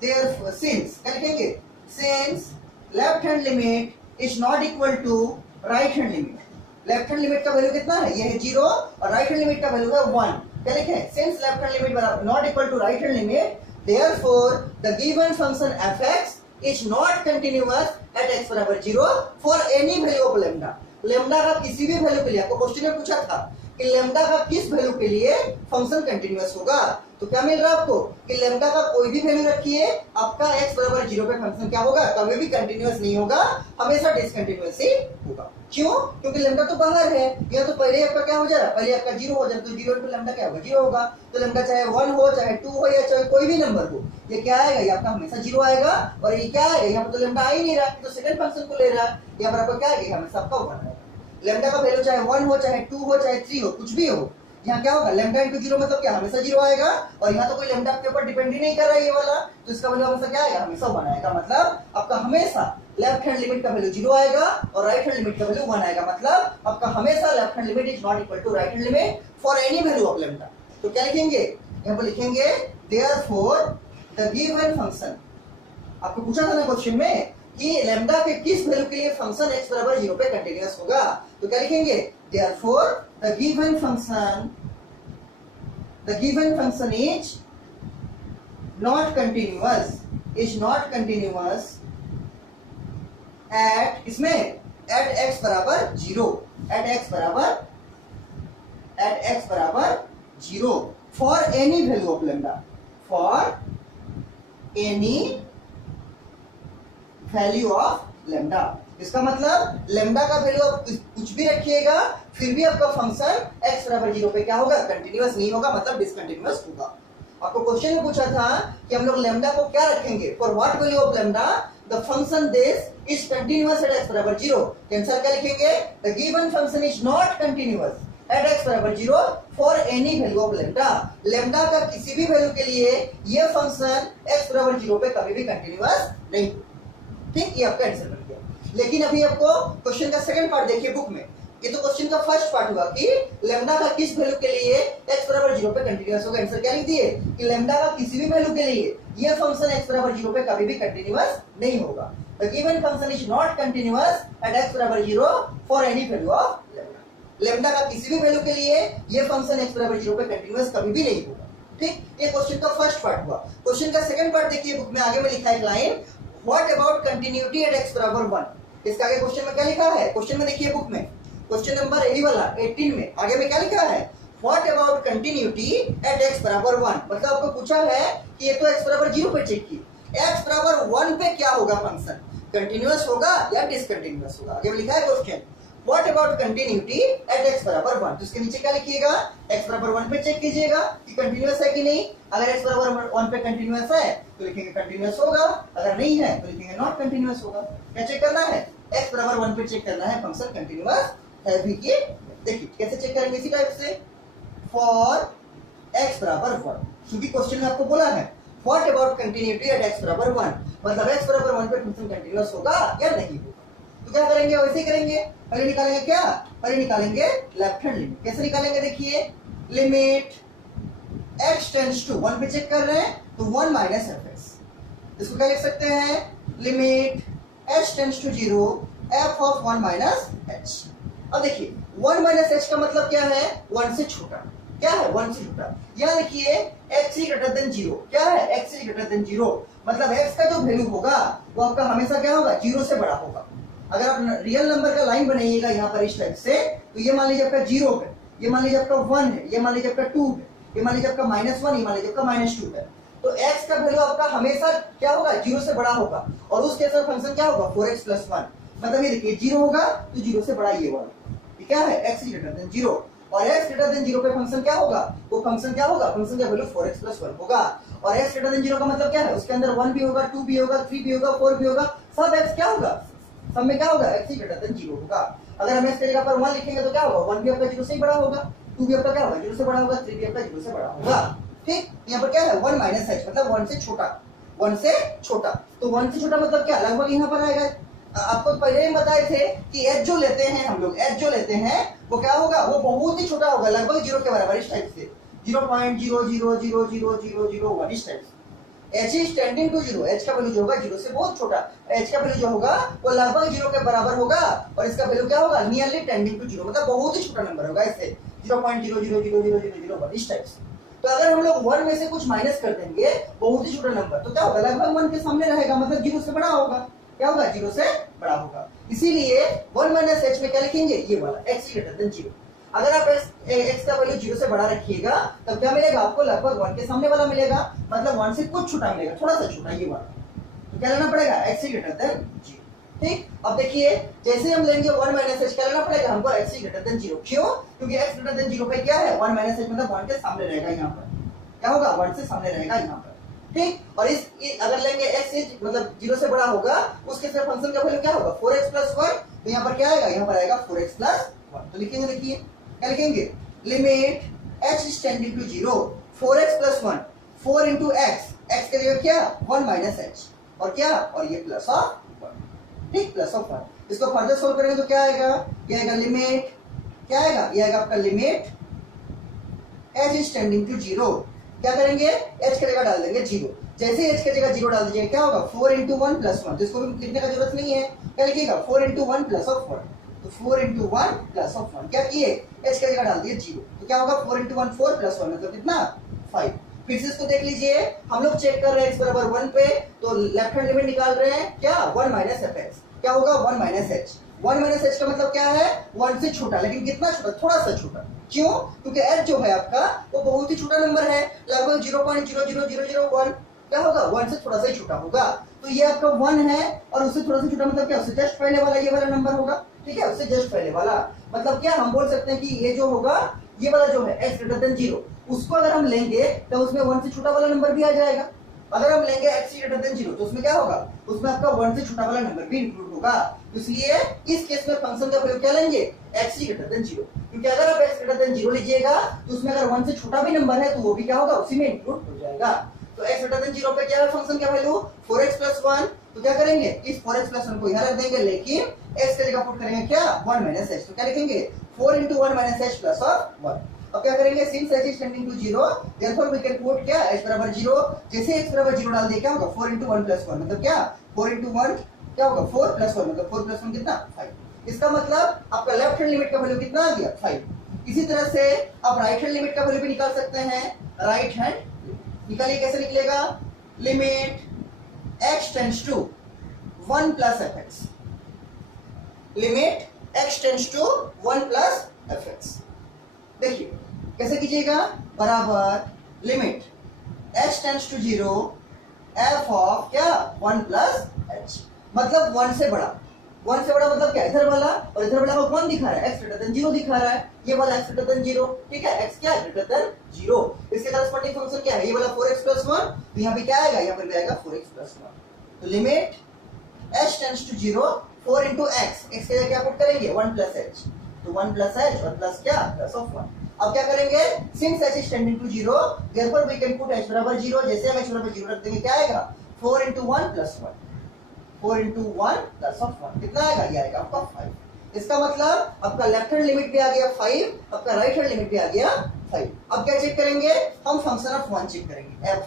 देयर सिंस, क्या लिखेंगे, since left hand limit is not equal to right hand limit. Left hand limit का वैल्यू कितना है, ये है 0, और राइट हैंड लिमिट का वैल्यू है 1। क्या लिखे, सिंस लेफ्ट हैंड लिमिट बराबर not equal to right hand limit, therefore the given function fx is not continuous at x बराबर 0 for any value of lambda। lambda का किसी भी वैल्यू के लिए, आपको क्वेश्चन में पूछा था कि lambda का किस वैल्यू के लिए फंक्शन कंटिन्यूअस होगा, तो क्या मिल रहा है आपको कि lambda का कोई भी वैल्यू रखिए, आपका x बराबर 0 पे फंक्शन क्या होगा, कभी भी कंटिन्यूअस नहीं होगा, हमेशा डिसकंटिन्यूअस ही होगा। क्यों, क्योंकि लैम्डा तो बाहर है, या तो पहले आपका क्या हो जा रहा है, पहले आपका 0 हो जाए, तो 0 इंटू लैम्डा क्या होगा, 0 होगा। तो लैम्डा चाहे 1 हो, चाहे 2 हो, या चाहे कोई भी नंबर हो, ये क्या आएगा, ये आपका हमेशा 0 आएगा। और ये क्या आएगा, यहाँ पर तो लैम्डा आ ही नहीं रहा, तो सेकंड फंक्शन को ले रहा है, यहाँ पर आपका क्या आएगा, हमेशा आपका 1 आएगा। लैम्डा का वैल्यू चाहे 1 हो, चाहे 2 हो, चाहे 3 हो, कुछ भी हो, यहाँ क्या होगा, लैम्डा इंटू 0 मतलब क्या, हमेशा 0 आएगा। और यहाँ तो कोई लैम्डा आपके ऊपर डिपेंड ही नहीं कर रहा है ये वाला, तो इसका वैल्यू हमेशा क्या आएगा, हमेशा 1 आएगा। मतलब आपका हमेशा लेफ्ट हैंड लिमिट का वैल्यू 0 आएगा, और राइट हैंड लिमिट का वैल्यू 1 आएगा। मतलब आपका हमेशा left hand limit is not equal to right hand limit for any value of lambda. तो क्या लिखेंगे, यहाँ पर लिखेंगे देयरफॉर द गिवन फंक्शन। आपको पूछा था ना क्वेश्चन में कि लैम्डा के किस वैल्यू के लिए फंक्शन x बराबर 0 पे कंटीन्यूअस होगा, तो क्या लिखेंगे, therefore the given function is not continuous at इसमें at x बराबर 0, at x बराबर 0 for any value of lambda, for any value of lambda। इसका मतलब लैम्डा का वैल्यू आप कुछ भी रखिएगा, फिर भी आपका फंक्शन x बराबर 0 पे क्या होगा, कंटिन्यूअस नहीं होगा, मतलब डिसकंटिन्यूअस होगा। आपको क्वेश्चन में पूछा था कि हम लोग लैम्डा को क्या रखेंगे, for what value of lambda the function this is continuous at x बराबर 0। आंसर क्या लिखेंगे, the given function is not continuous at x बराबर 0 for any value of lambda. Lambda का किसी भी वैल्यू के लिए ये फंक्शन x बराबर 0 पे कभी भी कंटिन्यूअस नहीं। ठीक, ये आपका आंसर बन गया। लेकिन अभी आपको क्वेश्चन का सेकंड पार्ट देखिए बुक में। ये तो क्वेश्चन का फर्स्ट पार्ट हुआ कि लैम्डा का किस वैल्यू के लिए x बराबर 0 पे कंटीन्यूअस होगा। आंसर क्या लिख दिए कि लैम्डा का किसी भी वैल्यू के लिए ये फंक्शन x बराबर 0 पे कभी भी कंटीन्यूअस नहीं होगा। The given function is not continuous at x बराबर 0 for any value of lambda. Lambda का किसी भी वैल्यू के लिए ये फंक्शन x बराबर 0 पे कंटीन्यूअस कभी भी नहीं होगा। ठीक, ये क्वेश्चन का फर्स्ट पार्ट हुआ। क्वेश्चन का सेकंड पार्ट देखिए बुक में, आगे में लिखा है एक line, what about continuity at x बराबर 1। इसका आगे क्वेश्चन में क्या लिखा है, क्वेश्चन में देखिए बुक में, क्वेश्चन नंबर यही वाला 18 में आगे में क्या लिखा है, what about continuity at x बराबर 1। मतलब आपको पूछा है कि ये तो x बराबर 0 पे चेक की, x बराबर 1 पे क्या होगा फंक्शन, कंटिन्यूअस होगा या डिसकंटिन्यूअस होगा। आगे में लिखा है question, what about continuity at x बराबर 1। तो इसके नीचे क्या लिखिएगा, x बराबर 1 पे चेक कीजिएगा कि कंटिन्यूअस है कि नहीं। अगर x बराबर 1 पे कंटिन्यूअस है तो लिखेंगे कंटिन्यूअस होगा, अगर नहीं है तो लिखेंगे नॉट कंटिन्यूअस होगा। क्या चेक करना है, x बराबर 1 पे चेक करना है फंक्शन कंटिन्यूअस है भी कि। देखिए कैसे चेक करेंगे, इसी टाइप से फॉर x बराबर 1, क्योंकि क्वेश्चन में आपको बोला है what about continuity at x बराबर 1, मतलब x बराबर 1 पे फंक्शन कंटिन्यूअस होगा या नहीं होगा। तो क्या करेंगे, वैसे ही करेंगे। पहले निकालेंगे क्या, पहले निकालेंगे लेफ्ट हैंड लिमिट। कैसे निकालेंगे, देखिए लिमिट x टेंड्स टू 1 पे चेक कर रहे हैं तो 1 माइनस fx। इसको क्या लिख सकते हैं, limit h tends to 0 f of 1 minus h। अब देखिए 1 माइनस h का मतलब क्या है, 1 से छोटा। क्या है, 1 से छोटा। यहाँ देखिए x ग्रेटर देन 0, क्या है, x ग्रेटर देन 0, मतलब x का जो वैल्यू होगा वो आपका हमेशा क्या होगा, 0 से बड़ा होगा। अगर आप रियल नंबर का लाइन बनाइएगा यहाँ पर इस टाइप से, तो ये मान लीजिए आपका 0 है, ये मान लीजिए आपका 1 है, ये मान लीजिए आपका 2 है, ये मान लीजिए आपका -1, ये मान लीजिए आपका -2 है। तो x का वैल्यू आपका हमेशा क्या होगा, 0 से बड़ा होगा। और उस केस में फंक्शन क्या होगा, 4x + 1, मतलब ये देखिए 0 होगा तो 0 से बड़ा ये वाला, क्या है, x ग्रेटर देन 0। और x ग्रेटर देन 0 पे फंक्शन क्या होगा, वो फंक्शन क्या होगा, फंक्शन का वैल्यू 4x + 1 होगा। और x ग्रेटर देन 0 का मतलब क्या है, उसके अंदर 1 भी होगा, 2 भी होगा, 3 भी होगा, 4 भी होगा, सब x क्या होगा, सब में क्या होगा, x ग्रेटर देन 0 होगा। अगर हम x की जगह पर 1 लिखेंगे तो क्या होगा, 1 भी आपका 0 से ही बड़ा होगा, 2 भी आपका क्या होगा, 0 से बड़ा होगा, 3 भी आपका 0 से बड़ा होगा। ठीक, यहाँ पर क्या है, 1 माइनस h, मतलब 1 से छोटा, 1 से छोटा। तो 1 से छोटा मतलब क्या, लगभग यहाँ पर आएगा। आपको पहले ही बताए थे कि h जो लेते हैं हम लोग, h जो लेते हैं वो क्या होगा, वो बहुत ही छोटा होगा, लगभग 0 के बराबर, इस टाइप से 0.0000001 इस टाइप से। h is tending to 0, h का वैल्यू जो होगा 0 से बहुत छोटा, h का वैल्यू जो होगा वो लगभग 0 के बराबर होगा, और इसका वैल्यू क्या होगा, नियरली टेंडिंग टू 0, मतलब बहुत ही छोटा नंबर होगा, इससे 0.0000001 इस टाइप से। तो अगर हम लोग 1 में से कुछ माइनस कर देंगे, बहुत ही छोटा नंबर, तो क्या होगा, लगभग 1 के सामने रहेगा, मतलब 0 से बड़ा होगा, क्या होगा, 0 से बड़ा होगा। इसीलिए 1 माइनस h में क्या लिखेंगे, ये वाला x ग्रेटर देन 0। अगर आप x का वैल्यू 0 से बड़ा रखिएगा तब क्या मिलेगा आपको, लगभग 1 के सामने वाला मिलेगा, मतलब 1 से कुछ छोटा मिलेगा, थोड़ा सा छोटा ये वाला। तो क्या लेना पड़ेगा, x ग्रेटर देन 0। ठीक, अब देखिए जैसे हम लेंगे 1 माइनस h, क्या लेना पड़ेगा हमको, x ग्रेटर देन 0। क्यों, क्योंकि x ग्रेटर देन 0 पे क्या है, 1 माइनस h मतलब 1 के सामने रहेगा, यहाँ पर क्या होगा, 1 से सामने रहेगा यहाँ पर। ठीक, और इस अगर लेंगे x मतलब 0 से बड़ा होगा, उसके साथ फंक्शन का वैल्यू क्या होगा, 4x + 1, तो यहाँ पर क्या आएगा, यहाँ पर आएगा 4x + 1। तो लिखेंगे, देखिए क्या लिखेंगे, limit h is tending to 0 4x + 1, 4 into x, x की जगह क्या, 1 माइनस h, और क्या, और ये प्लस ऑफ 1। ठीक, प्लस ऑफ 1। इसको फर्दर सोल्व करेंगे तो क्या आएगा, ये आएगा लिमिट, क्या आएगा, ये आएगा आपका limit h is tending to 0, क्या करेंगे, h की जगह डाल देंगे 0। जैसे h की जगह 0 डाल दीजिएगा, क्या होगा, 4 into 1 + 1, तो इसको भी लिखने का जरूरत नहीं है, क्या लिखिएगा, 4 into 1 + 1। तो 4 into 1 + 1, क्या किए, h की जगह डाल दिए 0, तो क्या होगा, 4 into 1 4 + 1 मतलब कितना, 5। फिर से इसको देख लीजिए, हम लोग चेक कर रहे हैं x बराबर 1 पे, तो लेफ्ट हैंड लिमिट निकाल रहे हैं, क्या, 1 माइनस fx, क्या होगा, 1 माइनस h। 1 माइनस h का मतलब क्या है, 1 से छोटा, लेकिन कितना छोटा, थोड़ा सा छोटा। क्यों, क्योंकि h जो है आपका वो बहुत ही छोटा नंबर है, लगभग 0.00001, क्या होगा, 1 से थोड़ा सा ही छोटा होगा। तो ये आपका 1 है, और उससे थोड़ा सा छोटा मतलब क्या, उससे जस्ट पहले वाला ये वाला नंबर होगा। ठीक है, उससे जस्ट पहले वाला, मतलब क्या, हम बोल सकते हैं कि ये जो होगा, ये वाला जो है x ग्रेटर देन 0, उसको अगर हम लेंगे तो उसमें 1 से छोटा वाला नंबर भी आ जाएगा। अगर हम लेंगे x ग्रेटर देन 0, तो उसमें क्या होगा, उसमें आपका 1 से छोटा वाला नंबर भी इंक्लूड होगा। इसलिए इस केस में फंक्शन का वैल्यू क्या लेंगे, x ग्रेटर देन 0, क्योंकि अगर आप x ग्रेटर देन 0 लीजिएगा तो उसमें अगर 1 से छोटा भी नंबर है तो वो भी क्या होगा, उसी में इंक्लूड हो जाएगा। तो x ग्रेटर देन 0 पे क्या है फंक्शन का वैल्यू, 4x + 1, तो क्या करेंगे, इस 4x + 1 को यहाँ रख देंगे, लेकिन x की जगह पुट करेंगे क्या, 1 माइनस h, तो क्या लिखेंगे, 4 into 1 माइनस h + 1। अब क्या करेंगे, since h is tending to 0, therefore we can put क्या, h बराबर 0। जैसे x बराबर 0 डाल दिया, क्या होगा, 4 into 1 + 1 मतलब क्या, 4 into 1 क्या होगा, 4 + 1 मतलब 4 + 1 कितना, 5। इसका मतलब आपका लेफ्ट हैंड लिमिट का वैल्यू कितना आ गया, 5। इसी तरह से आप राइट हैंड लिमिट का वैल्यू भी निकाल सकते हैं। राइट हैंड निकालिए, कैसे निकलेगा, limit x tends to 1 + fx, limit x tends to 1 + fx। देखिए कैसे कीजिएगा, बराबर limit h tends to 0 f of क्या, 1 + h, मतलब 1 से बड़ा, वन से बड़ा मतलब क्या, इधर वाला, और इधर वाला को कौन दिखा रहा है, x ग्रेटर देन 0 दिखा रहा है, ये वाला x ग्रेटर देन 0, ठीक है, x क्या है ग्रेटर देन 0। इसके करस्पॉन्डिंग फंक्शन क्या है, ये वाला 4x + 1, तो यहाँ पे क्या आएगा, यहाँ पर भी आएगा 4x + 1। तो limit h tends to 0 4 into x, x के जगह क्या पुट करेंगे 1 + h, तो 1 + h और प्लस क्या प्लस ऑफ 1। अब क्या करेंगे, since h is tending to 0 therefore we can put h बराबर 0, जैसे हम h बराबर 0 रख देंगे क्या आएगा 4 into 1 + 1, 4 into 1 प्लस ऑफ 1, कितना आएगा, ये आएगा आपका 5। इसका मतलब आपका लेफ्ट हैंड लिमिट भी आ गया 5, आपका राइट हैंड लिमिट भी आ गया 5। अब क्या चेक करेंगे, हम फंक्शन ऑफ 1 चेक करेंगे, f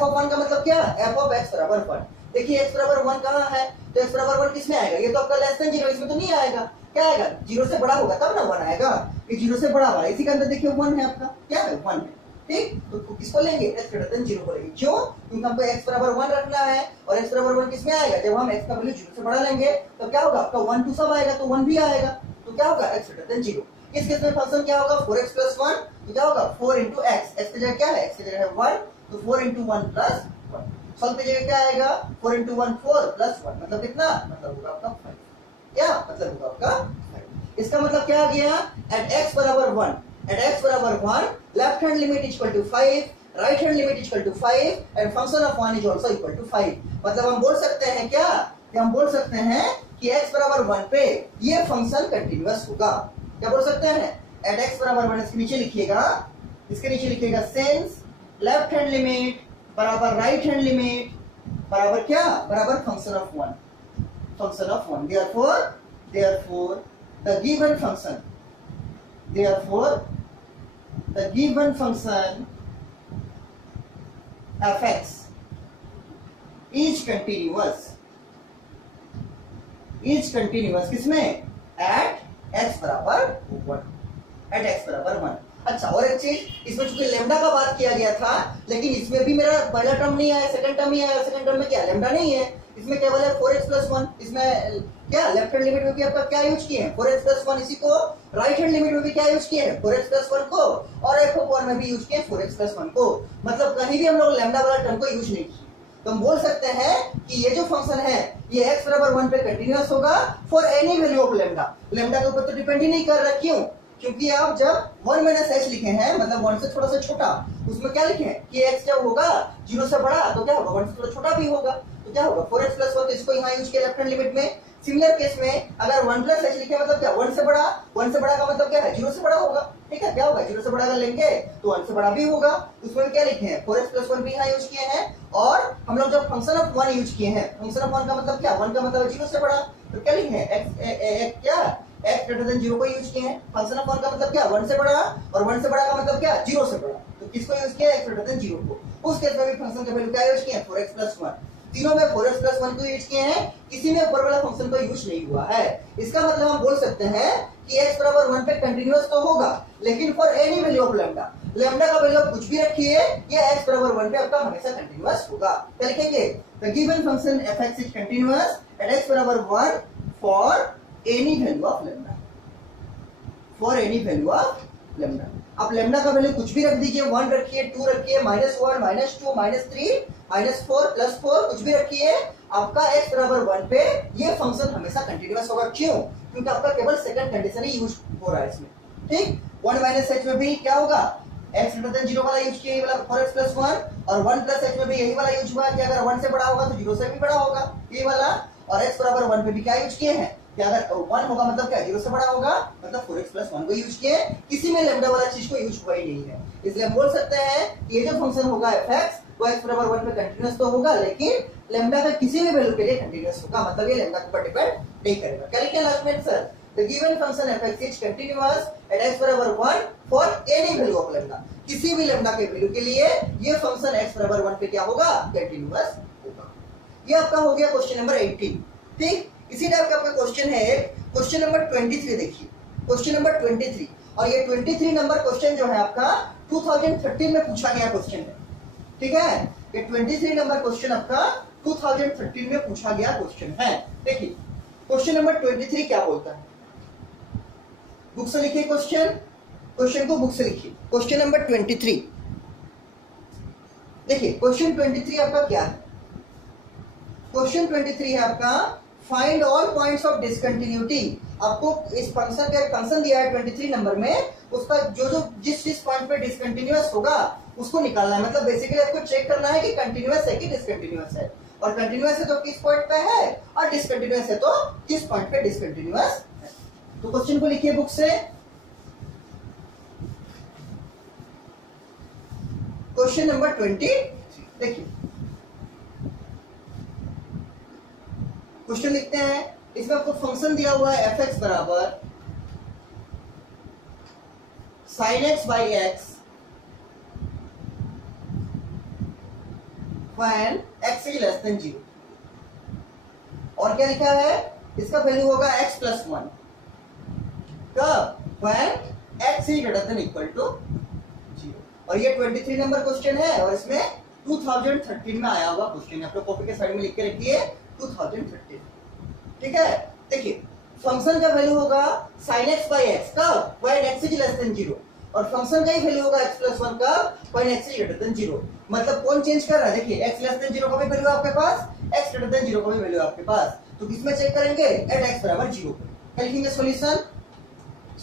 of 1 का मतलब क्या, f of x बराबर 1। देखिए x बराबर 1 कहाँ है, तो x बराबर 1 किसमें आएगा, ये तो आपका लेस देन 0, इसमें तो नहीं आएगा, क्या आएगा 0 से बड़ा होगा तब ना 1 आएगा, ये 0 से बड़ा वाला, इसी के अंदर देखिए 1 है आपका, क्या है 1 है, ठीक। तो किसको लेंगे, x ग्रेटर देन 0 को लेंगे, क्यों, क्योंकि हमको x बराबर 1 रखना है, और x बराबर 1 किसमें आएगा, जब हम x का वैल्यू 0 से बड़ा लेंगे तो क्या होगा आपका 1 2 सब आएगा, तो 1 भी आएगा, तो क्या होगा x ग्रेटर देन 0। इस केस में फंक्शन क्या होगा 4x + 1, तो क्या होगा 4 into x, x की जगह क्या है, x की जगह है 1, तो 4 into 1 + 1, सॉल्व की जगह क्या आएगा 4 into 1 4 + 1, मतलब कितना, मतलब होगा आपका 5, क्या मतलब होगा आपका 5। इसका मतलब क्या आ गया, एट x बराबर 1, at x बराबर 1 left hand limit equal to 5, right hand limit equal to 5 and function of 1 is also equal to 5। मतलब हम बोल सकते हैं क्या, कि हम बोल सकते हैं कि x बराबर 1 पे ये फंक्शन कंटीन्यूअस होगा। क्या बोल सकते हैं, एट x बराबर 1, इसके नीचे लिखिएगा, इसके नीचे लिखिएगा सिंस लेफ्ट हैंड लिमिट बराबर राइट हैंड लिमिट बराबर क्या, बराबर function of 1, function of 1, therefore the given function, therefore the given function f(x) is continuous किसमें, at x बराबर 1, at x बराबर 1। अच्छा, और एक चीज, इसमें चूंकि लेमडा का बात किया गया था, लेकिन इसमें भी मेरा पहला टर्म नहीं आया, सेकंड टर्म ही आया, सेकंड टर्म में क्या लेमडा नहीं है, इसमें केवल है 4x + 1। इसमें क्या लेफ्ट हैंड लिमिट में भी आपका क्या यूज किए हैं 4x + 1, इसी को राइट हैंड लिमिट में भी क्या यूज किए हैं 4x + 1 को, और f of 1 में भी यूज किए 4x + 1 को। मतलब कहीं भी हम लोग लेमडा वाला टर्म को यूज नहीं किए, तो हम बोल सकते हैं कि ये जो फंक्शन है ये x बराबर 1 पे कंटीन्यूअस होगा for any value of lambda. Lambda के ऊपर तो डिपेंड ही नहीं कर रहा, क्यों, क्योंकि आप जब 1 - h लिखे हैं, मतलब 1 से थोड़ा सा छोटा, उसमें क्या लिखे हैं कि x जब होगा 0 से बड़ा तो क्या होगा 1 से थोड़ा छोटा भी होगा, तो क्या होगा 4x + 1, तो इसको यहाँ यूज किया लेफ्ट हैंड लिमिट में। सिमिलर केस में अगर 1 + h लिखे मतलब क्या 1 से बड़ा, 1 से बड़ा का मतलब क्या है 0 से बड़ा होगा, ठीक है, क्या होगा 0 से बड़ा अगर लेंगे तो 1 से बड़ा भी होगा, उसमें भी क्या लिखे हैं 4x + 1 भी यहाँ यूज किए हैं। और हम लोग जब फंक्शन ऑफ 1 यूज किए हैं, फंक्शन ऑफ 1 का मतलब क्या, 1 का मतलब 0 से बड़ा, तो क्या लिखे हैं x ग्रेटर देन 0 को यूज किए हैं। फंक्शन ऑफ 1 का मतलब क्या 1 से बड़ा, और 1 से बड़ा का मतलब क्या 0 से बड़ा, तो किसको यूज किया x ग्रेटर देन 0 को। उस केस में भी फंक्शन का वैल्यू क्या यूज किए 4x + 1, तीनों में 4x + 1 को यूज किए हैं, किसी में ऊपर वाला फंक्शन को यूज नहीं हुआ है। इसका मतलब हम बोल सकते हैं कि x बराबर 1 पे कंटीन्यूअस तो होगा, लेकिन for any value of lambda, lambda का वैल्यू कुछ भी रखिए, ये x बराबर 1 पे आपका हमेशा कंटीन्यूअस होगा। क्या लिखेंगे, the given function f(x) is continuous at x बराबर 1 for any value of lambda, for any value of lambda. आप लेमडा का वैल्यू कुछ भी रख दीजिए, 1 रखिए, 2 रखिए, -1 -2 -3 -4 +4 कुछ भी रखिए, आपका x बराबर 1 पे ये फंक्शन हमेशा कंटीन्यूअस होगा। क्यों, क्योंकि आपका केवल सेकंड कंडीशन ही यूज हो रहा है इसमें, ठीक। 1 - h में भी क्या होगा x ग्रेटर देन 0 वाला यूज किया, ये वाला 4x + 1, और 1 + h में भी यही वाला यूज हुआ कि अगर 1 से बड़ा होगा तो 0 से भी बड़ा होगा, ये वाला। और x बराबर 1 पे भी क्या यूज किए हैं कि अगर 1 होगा मतलब क्या 0 से बड़ा होगा, मतलब 4x + 1 को यूज किए, किसी में लेमडा वाला चीज को यूज हुआ ही नहीं है। इसलिए हम बोल सकते हैं कि ये जो फंक्शन होगा f(x) वो x बराबर 1 पे कंटीन्यूअस तो होगा, लेकिन लेमडा का किसी भी वैल्यू के लिए कंटीन्यूअस होगा, मतलब ये लेमडा के ऊपर डिपेंड नहीं करेगा। क्या लिखे लास्ट में sir, the given function f(x) is continuous at x बराबर 1 for any value of lambda, किसी भी लेमडा के वैल्यू के लिए ये फंक्शन x बराबर 1 पे क्या होगा कंटीन्यूअस होगा। ये आपका हो गया क्वेश्चन नंबर 18, ठीक। इसी टाइप का आपका क्वेश्चन है क्वेश्चन नंबर 23, देखिए क्वेश्चन नंबर 23, और ये 23 नंबर क्वेश्चन जो है आपका 2013 में पूछा गया क्वेश्चन है, ठीक है। ये 23 नंबर क्वेश्चन आपका 2013 में पूछा गया क्वेश्चन है। देखिए क्वेश्चन नंबर 23 क्या बोलता है, बुक से लिखिए क्वेश्चन को बुक से लिखिए। क्वेश्चन नंबर 23, देखिए क्वेश्चन 23 आपका क्या है, क्वेश्चन 23 है आपका find all points of discontinuity. आपको इस फंक्शन का एक फंक्शन दिया है 23 नंबर में, उसका जो जो जिस पॉइंट पे डिसकंटिन्यूअस होगा उसको निकालना है। मतलब बेसिकली आपको चेक करना है कि कंटिन्यूअस है कि डिसकंटिन्यूअस है, और कंटिन्यूअस है तो किस पॉइंट पे है, और डिसकंटिन्यूअस है तो किस पॉइंट पे डिसकंटिन्यूअस है। तो क्वेश्चन को लिखिए बुक से। क्वेश्चन नंबर 20 देखिए, क्वेश्चन लिखते हैं। इसमें आपको फंक्शन दिया हुआ है एफ एक्स बराबर sine x by x when x is less than 0। और क्या लिखा है, इसका वैल्यू होगा x प्लस 1 कब, when x is greater than equal to 0। और ये 23 नंबर क्वेश्चन है, और इसमें 2013 में आया हुआ क्वेश्चन है। आप लोग कॉपी के साइड में लिख के रखिए 2013। ठीक है, देखिए फंक्शन का वैल्यू होगा sin x बाई एक्स कब, when x is less than 0, और फंक्शन का ही वैल्यू होगा x प्लस 1 कब, when x is greater than 0। मतलब कौन चेंज कर रहा है, देखिए x लेस देन 0 का भी वैल्यू आपके पास, x ग्रेटर देन 0 का भी वैल्यू आपके पास। तो किसमें चेक करेंगे, एट x बराबर 0 पे। क्या लिखेंगे सॉल्यूशन,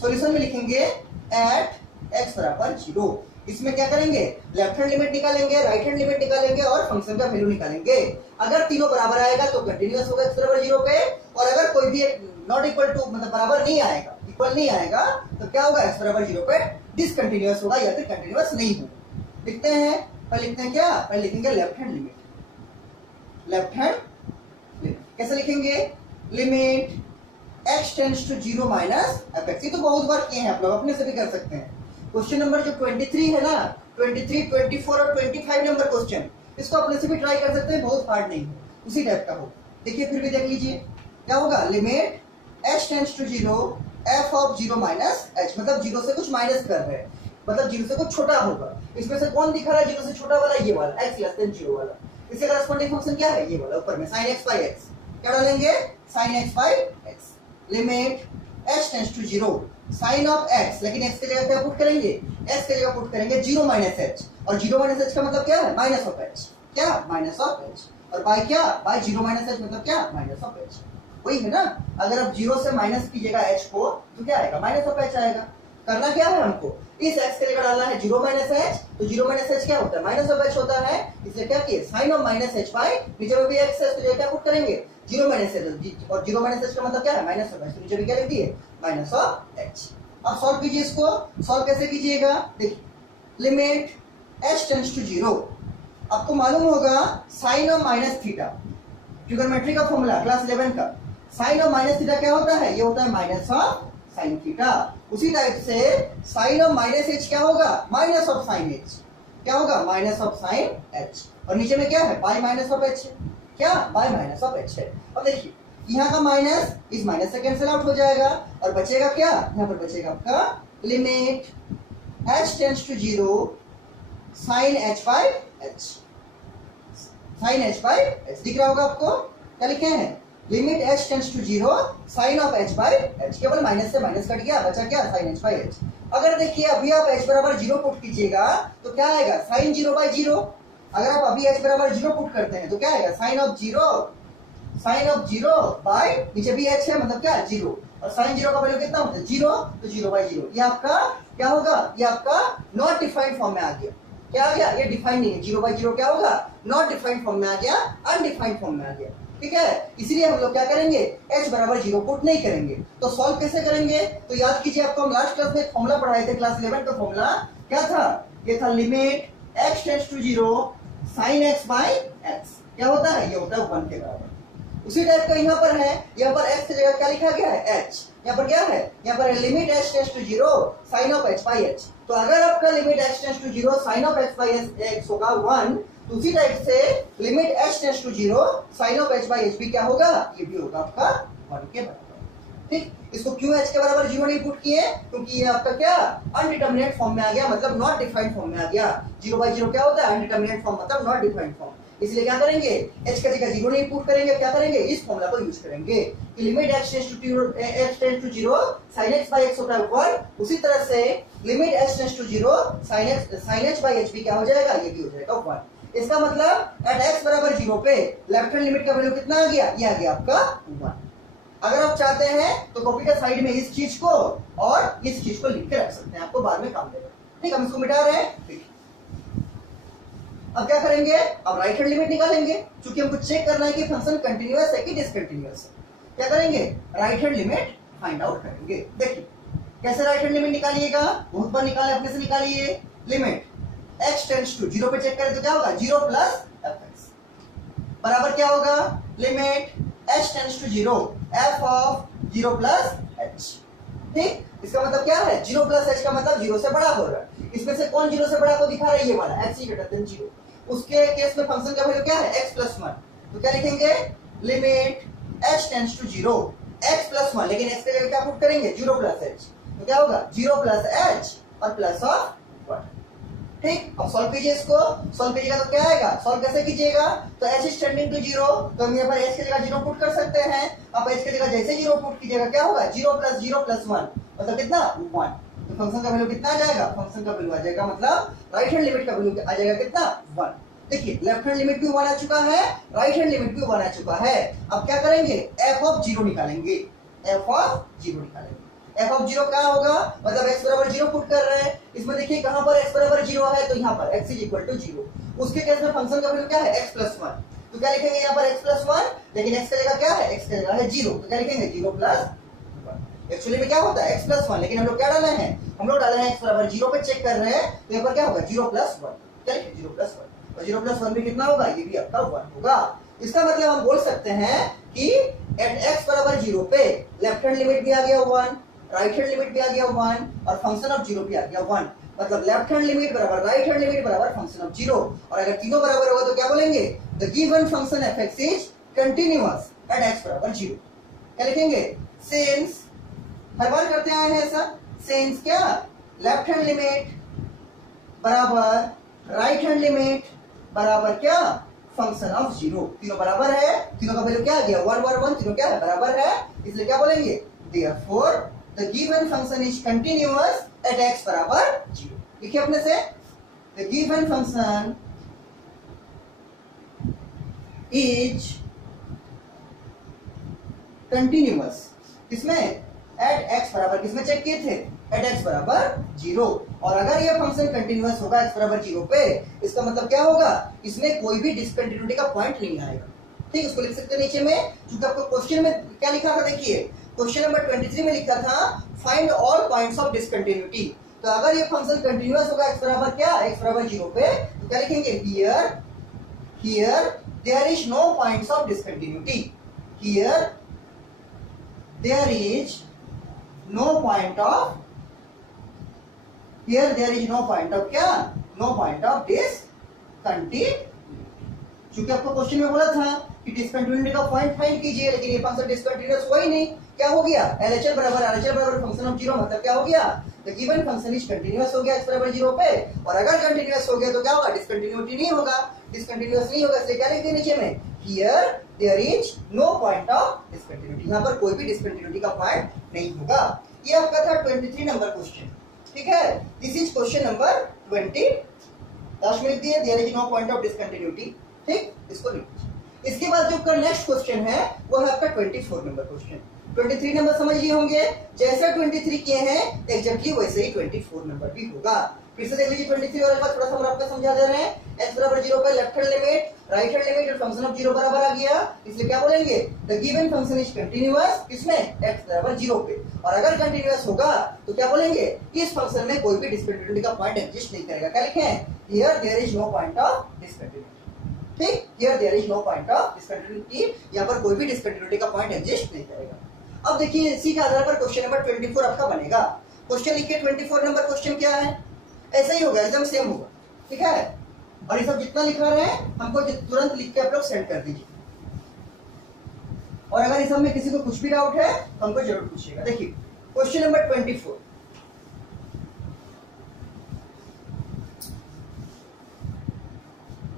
सॉल्यूशन में लिखेंगे एट x बराबर 0। इसमें क्या करेंगे, लेफ्ट हैंड लिमिट निकालेंगे, राइट हैंड लिमिट निकालेंगे, और फंक्शन का वैल्यू निकालेंगे। अगर तीनों बराबर आएगा तो कंटिन्यूअस होगा x बराबर 0 पे, और अगर कोई भी नॉट इक्वल टू मतलब बराबर नहीं आएगा, इक्वल नहीं आएगा, तो क्या होगा, x बराबर 0 पे डिसकंटिन्यूअस होगा या फिर कंटिन्यूअस नहीं होगा। लिखते हैं, पहले लिखते हैं क्या, पहले लिखेंगे left hand limit. Left hand limit कैसे लिखेंगे, limit x tends to 0 minus f x. ये तो बहुत बार किए हैं आप लोग, अपने से भी कर सकते हैं। क्वेश्चन नंबर जो 23 है ना, 23, 24 और 25 नंबर क्वेश्चन, इसको अपने से भी ट्राई कर सकते हैं, बहुत हार्ड नहीं है, उसी टाइप का हो। देखिए फिर भी देख लीजिए क्या होगा, limit h tends to 0 f of 0 minus h, मतलब 0 से कुछ माइनस कर रहे हैं, मतलब 0 से कुछ छोटा होगा। इसमें से कौन दिखा रहा है 0 से छोटा वाला, ये वाला x लेस देन 0 वाला। इससे करस्पॉन्डिंग फंक्शन क्या है, ये वाला ऊपर में sin x बाई x। क्या डालेंगे, sin x by x। Limit h tends to 0 sine of x, लेकिन x की जगह क्या पुट करेंगे, x की जगह पुट करेंगे 0 माइनस h, और 0 माइनस h का मतलब क्या है, माइनस ऑफ h। क्या, माइनस ऑफ h, और बाय क्या, बाय 0 माइनस h मतलब क्या, माइनस ऑफ h। वही है ना, अगर आप 0 से माइनस कीजिएगा h को तो क्या आएगा, माइनस ऑफ h आएगा। करना क्या है हमको, इस x की जगह डालना है 0 माइनस h, तो 0 माइनस h क्या होता है, माइनस ऑफ h होता है। इसलिए क्या किए, sine of minus h by, नीचे में भी x है, तो क्या पुट करेंगे 0 माइनस h, और 0 माइनस h का मतलब क्या है, माइनस ऑफ h, तो नीचे भी क्या लिख दिए, माइनस ऑफ h। अब सॉल्व कीजिए इसको, सॉल्व कैसे कीजिएगा, देखिए लिमिट h टेंड्स टू 0, आपको मालूम होगा sine of minus theta, trigonometry का फॉर्मूला क्लास 11 का, साइन ऑफ माइनस थीटा क्या होता है, ये होता है माइनस ऑफ साइन थीटा। उसी टाइप से साइन ऑफ माइनस h क्या होगा, माइनस ऑफ साइन h। क्या होगा, माइनस ऑफ साइन h, और नीचे में क्या है, बाय माइनस ऑफ h, क्या, बाय माइनस ऑफ h है। अब देखिए यहाँ का माइनस इस माइनस से कैंसिल आउट हो जाएगा, और बचेगा क्या, यहाँ पर बचेगा आपका limit h tends to 0 sine h by h, sine h by h दिख रहा होगा आपको। क्या लिखे हैं, limit h tends to 0 sine of h by h, केवल माइनस से माइनस कट गया, बचा क्या, साइन h बाई h। अगर देखिए अभी आप h बराबर 0 पुट कीजिएगा तो क्या आएगा, साइन 0 बाई 0। अगर आप अभी h बराबर 0 पुट करते हैं तो क्या आएगा, sine of 0, sine of 0 by, नीचे भी h है मतलब क्या, 0, और साइन 0 का वैल्यू कितना होता है, 0, तो 0 बाई 0। ये आपका क्या होगा, ये आपका नॉट डिफाइंड फॉर्म में आ गया। क्या आ गया, ये डिफाइंड नहीं है, 0 बाई 0 क्या होगा, नॉट डिफाइंड फॉर्म में आ गया, अनडिफाइंड फॉर्म में आ गया। ठीक है, इसलिए हम लोग क्या करेंगे, h बराबर 0 पुट नहीं करेंगे। तो सॉल्व कैसे करेंगे, तो याद कीजिए आपको हम लास्ट क्लास में एक फॉर्मूला पढ़ाए थे, क्लास 11 का फॉर्मूला क्या था, ये था limit x tends to 0 sine x by x। क्या होता है, ये होता है 1 के बराबर। उसी टाइप का यहाँ पर है, यहाँ पर x की जगह क्या लिखा गया है, h। यहाँ पर क्या है, यहाँ पर limit h tends to 0 sine of h by h। तो अगर आपका limit h tends to 0 sine of h by x होगा 1, तो उसी टाइप से limit h tends to 0 sine of h by h भी क्या होगा, ये भी होगा आपका 1 के बराबर। ठीक, इसको क्यों h के बराबर 0 नहीं पुट किए, क्योंकि ये आपका क्या, अनडिटरमिनेट फॉर्म में आ गया, मतलब नॉट डिफाइंड फॉर्म में आ गया। 0 बाई 0 क्या होता है, अनडिटरमिनेट फॉर्म, मतलब नॉट डिफाइंड फॉर्म। इसलिए क्या करेंगे, h का जगह 0 नहीं पुट करेंगे, क्या करेंगे, इस फॉर्मूला को यूज करेंगे कि limit h tends to 0 sin x by x होता है 1। उसी तरह से limit h tends to 0 sin h by h भी क्या हो जाएगा, ये भी हो जाएगा 1। इसका मतलब एट x बराबर 0 पे लेफ्ट हैंड लिमिट का वैल्यू कितना आ गया, ये आ गया आपका 1। अगर आप चाहते हैं तो कॉपी का साइड में इस चीज को और इस चीज को लिख के रख सकते हैं, आपको बाद में काम देगा। ठीक, हम इसको मिटा रहे हैं। ठीक, अब क्या करेंगे, अब राइट हैंड लिमिट निकालेंगे, क्योंकि हमको चेक करना है कि फंक्शन कंटिन्यूअस है कि डिसकंटिन्यूअस है। क्या करेंगे, right hand limit find out करेंगे। देखिए कैसे राइट हैंड लिमिट निकालिएगा, बहुत बार निकाले, अपने से निकालिए। लिमिट x टेंड्स टू 0 पे चेक करें तो क्या होगा, 0 प्लस fx बराबर क्या होगा, limit h tends to 0 f of 0 plus h। ठीक, इसका मतलब क्या है, 0 प्लस h का मतलब 0 से बड़ा हो रहा है। इसमें से कौन 0 से बड़ा को दिखा रहा है, ये वाला x ग्रेटर देन 0। उसके केस में फंक्शन का वैल्यू क्या है, x प्लस 1। तो क्या लिखेंगे, limit h tends to 0 x plus 1, लेकिन x के जगह क्या पुट करेंगे, 0 प्लस h। तो क्या होगा, 0 प्लस h और प्लस ऑफ 1। ठीक, अब सॉल्व कीजिए इसको। सॉल्व कीजिएगा तो क्या आएगा, सॉल्व कैसे कीजिएगा, तो h इज टेंडिंग टू 0, तो हम यहाँ पर h की जगह 0 पुट कर सकते हैं। अब h की जगह जैसे 0 पुट कीजिएगा क्या होगा, 0 प्लस 0 प्लस 1 मतलब कितना, 1। तो फंक्शन का वैल्यू कितना आ जाएगा, फंक्शन का वैल्यू आ जाएगा मतलब राइट हैंड लिमिट का वैल्यू आ जाएगा कितना, 1। देखिए लेफ्ट हैंड लिमिट भी 1 आ चुका है, राइट हैंड लिमिट भी 1 आ चुका है। अब क्या करेंगे, f ऑफ 0 निकालेंगे, f ऑफ 0 निकालेंगे। f ऑफ 0 क्या होगा, मतलब x बराबर 0 पुट कर रहे हैं। इसमें देखिए कहां पर x बराबर 0 है, तो यहाँ पर x इज इक्वल टू 0। उसके केस में फंक्शन का वैल्यू क्या है, x प्लस 1। तो क्या लिखेंगे यहाँ पर x प्लस 1, लेकिन x की जगह क्या है, x की जगह है 0, तो क्या लिखेंगे 0 प्लस 1। एक्चुअली में क्या होता है x प्लस 1, लेकिन हम लोग क्या डाले हैं, हम लोग डाले हैं x बराबर 0 पे चेक कर रहे हैं, तो यहाँ पर क्या होगा 0 प्लस 1। क्या लिखेंगे 0 प्लस 1, और 0 प्लस 1 भी कितना होगा, ये भी आपका 1 होगा। इसका मतलब हम बोल सकते हैं कि एट x बराबर 0 पे लेफ्ट हैंड लिमिट भी आ गया 1, राइट हैंड लिमिट भी आ गया 1 और फंक्शन ऑफ 0 भी आ गया 1। मतलब लेफ्ट हैंड लिमिट बराबर राइट हैंड लिमिट बराबर फंक्शन ऑफ 0। और अगर तीनों बराबर होगा तो क्या बोलेंगे, the given function f(x) is continuous at x बराबर 0। क्या लिखेंगे, सिंस, हर बार करते आए हैं ऐसा, सिंस क्या, लेफ्ट हैंड लिमिट बराबर राइट हैंड लिमिट बराबर क्या, फंक्शन ऑफ 0। तीनों बराबर है, तीनों का वैल्यू क्या आ गया, 1 1 1, तीनों क्या है, बराबर है, इसलिए क्या बोलेंगे, therefore the given function is continuous at x बराबर 0। लिखिए अपने से, the given function is continuous, किसमें, at x बराबर, किसमें चेक किए थे, at x बराबर 0। और अगर यह फंक्शन कंटिन्यूअस होगा x बराबर 0 पे, इसका मतलब क्या होगा, इसमें कोई भी डिसकंटिन्यूटी का पॉइंट नहीं आएगा। ठीक, इसको लिख सकते हैं नीचे में, क्योंकि आपको क्वेश्चन में क्या लिखा था, देखिए क्वेश्चन नंबर 23 में लिखा था find all points of discontinuity. तो अगर ये फंक्शन कंटिन्यूअस होगा x बराबर क्या, x बराबर 0 पे, तो क्या लिखेंगे, here there is no points of discontinuity, here there is no point of, here there is no point of क्या, नो पॉइंट ऑफ डिसकंटिन्यूटी। क्योंकि आपको क्वेश्चन में बोला था कि डिसकंटिन्यूटी का पॉइंट फाइंड कीजिए, लेकिन ये फंक्शन डिसकंटिन्यूअस हुआ ही नहीं। क्या हो गया, LHL बराबर फंक्शन ऑफ 0, मतलब क्या हो गया, the given function is continuous हो गया x बराबर 0 पे। और अगर कंटीन्यूअस हो गया तो क्या होगा, डिसकंटिन्यूटी नहीं होगा, डिसकंटिन्यूअस नहीं होगा, इसलिए क्या लिख दिया नीचे में, here there is no point of discontinuity, यहाँ पर कोई भी डिसकंटिन्यूटी का पॉइंट नहीं होगा। ये आपका था 23 नंबर क्वेश्चन। ठीक है, this is question number 20, last में लिख दिए there is no point of discontinuity. ठीक, इसको लिख दीजिए। इसके बाद जो आपका नेक्स्ट क्वेश्चन है वो है आपका 24 नंबर क्वेश्चन। 23 नंबर समझ लिए होंगे, जैसा 23 किए हैं एग्जैक्टली वैसे ही 24 नंबर भी होगा। फिर से देख लीजिए 23 और एक बार थोड़ा सा हम आपको समझा दे रहे हैं। x बराबर 0 पे left hand limit right hand limit और फंक्शन ऑफ 0 बराबर आ गया, इसलिए क्या बोलेंगे, the given function is continuous, किसमें, x बराबर 0 पे। और अगर कंटीन्यूअस होगा तो क्या बोलेंगे, इस फंक्शन में कोई भी डिसकंटिन्यूटी का पॉइंट एग्जिस्ट नहीं करेगा। क्या लिखें, here there is no point of discontinuity. ठीक, here there is no point of discontinuity, यहाँ पर कोई भी डिसकंटिन्यूटी का पॉइंट एग्जिस्ट नहीं करेगा। अब देखिए इसी के आधार पर क्वेश्चन नंबर 24 आपका बनेगा। क्वेश्चन लिखिए 24 नंबर क्वेश्चन क्या है, ऐसा ही होगा, एकदम सेम होगा। ठीक है, और ये सब जितना लिखा रहे हैं हमको तुरंत लिख के आप लोग सेंड कर दीजिए। और अगर इस सब में किसी को कुछ भी डाउट है तो हमको जरूर पूछिएगा। देखिए क्वेश्चन नंबर 24,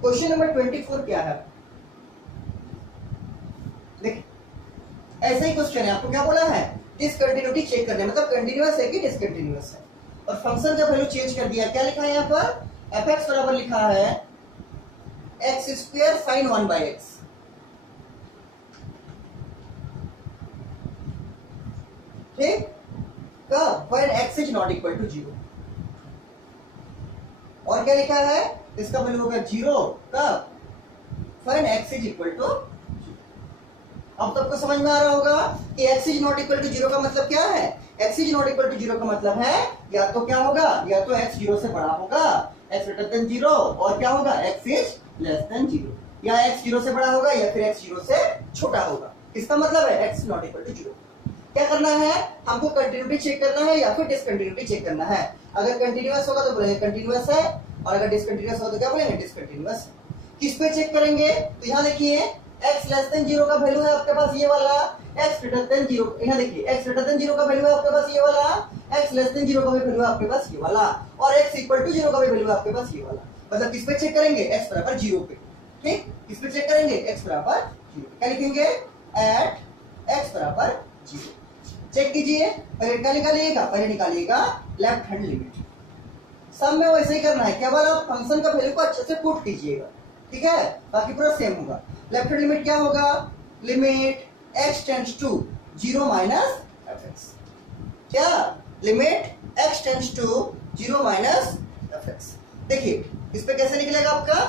क्वेश्चन नंबर 24 क्या है, देखिए ऐसा ही क्वेश्चन है। आपको क्या बोला है, डिसकंटिन्यूटी चेक करने, मतलब कंटिन्यूअस है कि डिसकंटिन्यूअस है। और फंक्शन का वैल्यू चेंज कर दिया, क्या लिखा है यहाँ पर, fx बराबर लिखा है x square sine 1 by x. ठीक, कब? When x is not equal to 0। और क्या लिखा है? इसका वैल्यू होगा 0 कब? When x is equal to. अब सबको समझ में आ रहा होगा कि x is not equal to 0 का मतलब क्या है? x is not equal to 0 का मतलब है या तो क्या होगा, या तो x 0 से बड़ा होगा, x ग्रेटर देन 0, और क्या होगा, x इज लेस देन 0, या x 0 से बड़ा होगा या फिर x 0 से छोटा होगा। इसका मतलब है x नॉट इक्वल टू 0। क्या करना है? हमको कंटिन्यूटी चेक करना है या फिर डिसकंटिन्यूटी चेक करना है। अगर कंटिन्यूअस होगा तो बोलेंगे कंटिन्यूअस है, और अगर डिसकंटिन्यूअस होगा तो क्या बोलेंगे, डिसकंटिन्यूअस। किस पे चेक करेंगे? तो यहाँ देखिए x लेस देन 0 का वैल्यू है आपके पास ये वाला, x ग्रेटर देन 0, यहाँ देखिए x ग्रेटर देन 0 का वैल्यू है आपके पास ये वाला, x लेस देन 0 का भी वैल्यू है आपके पास ये वाला, और x इक्वल टू 0 का भी वैल्यू है आपके पास ये वाला। मतलब किस पे चेक करेंगे? x बराबर 0 पे। ठीक, किस पे चेक करेंगे? x बराबर 0। क्या लिखेंगे? एट x बराबर 0। चेक कीजिए, पहले क्या निकालिएगा? पहले निकालिएगा लेफ्ट हैंड लिमिट। सब में वैसे ही करना है, केवल आप फंक्शन का वैल्यू को अच्छे से पुट कीजिएगा, ठीक है, बाकी पूरा सेम होगा। लेफ्ट हैंड लिमिट क्या होगा? Limit x tends to 0 minus fx। क्या? Limit x tends to 0 minus fx। देखिए इस पे कैसे निकलेगा आपका?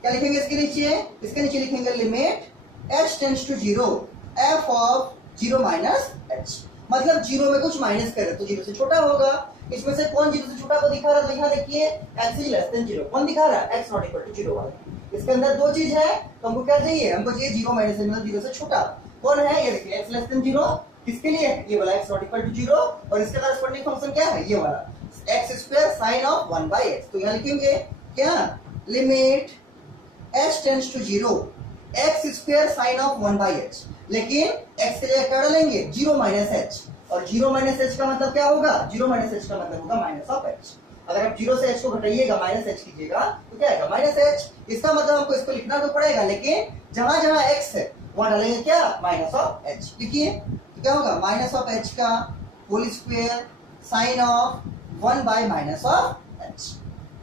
क्या लिखेंगे इसके नीचे? इसके नीचे लिखेंगे limit h tends to 0 f of 0 minus h। मतलब 0 में कुछ माइनस करे तो 0 से छोटा होगा। इसमें से कौन 0 से छोटा को दिखा रहा है? तो यहाँ देखिए x इज लेस देन 0। कौन दिखा रहा है? x नॉट इक्वल टू 0 वाला। इसके अंदर दो चीज है, तो हमको क्या चाहिए? हमको चाहिए 0 माइनस मतलब 0 से छोटा। कौन है? ये देखिए x लेस देन 0। किसके लिए? ये वाला x नॉट इक्वल टू 0, और इसका करस्पॉन्डिंग फंक्शन क्या है? ये वाला x square sine of 1 by x। तो यहाँ लिखेंगे क्या? Limit h tends to 0 x square sine of 1 by h। लेकिन x के लिए क्या डालेंगे? 0 माइनस h, और 0 माइनस h का मतलब क्या होगा? 0 माइनस h का मतलब होगा माइनस ऑफ h। अगर आप 0 से h को घटाइएगा, माइनस h कीजिएगा, तो क्या आएगा? Minus h। इसका मतलब हमको इसको लिखना तो पड़ेगा, लेकिन जहां जहां x है वहां डालेंगे क्या? Minus of h। लिखिए तो क्या होगा? माइनस ऑफ h का whole square sine of 1 by minus of h।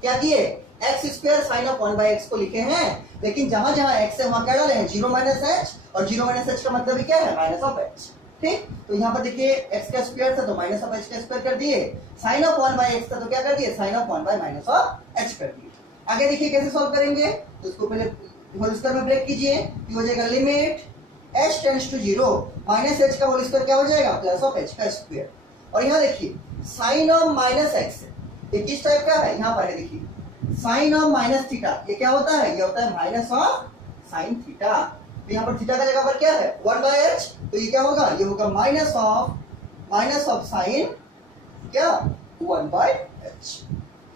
क्या किए? x square sine of 1 by x को लिखे हैं, लेकिन जहां जहां x है वहां क्या डाले हैं? 0 माइनस h, और 0 माइनस h का मतलब क्या है? Minus of h। ठीक, तो यहाँ पर देखिए x का स्क्वायर था तो माइनस ऑफ h का स्क्वायर कर दिए, साइन ऑफ 1 बाई x था तो क्या कर दिए? Sine of 1 by minus of h कर दिए। आगे देखिए कैसे सॉल्व करेंगे, तो इसको पहले होल स्क्वायर में ब्रेक कीजिए, ये हो जाएगा limit h tends to 0 minus h का होल स्क्वायर क्या हो जाएगा? प्लस ऑफ h का स्क्वायर। और यहाँ देखिए साइन ऑफ माइनस x, ये किस टाइप का है? यहाँ पर देखिए साइन ऑफ माइनस थीटा, ये क्या होता है? ये होता है माइनस ऑफ साइन थीटा। तो यहाँ पर थीटा का जगह पर क्या है? 1 बाई h, तो ये क्या होगा? ये होगा माइनस ऑफ साइन क्या? 1 by h।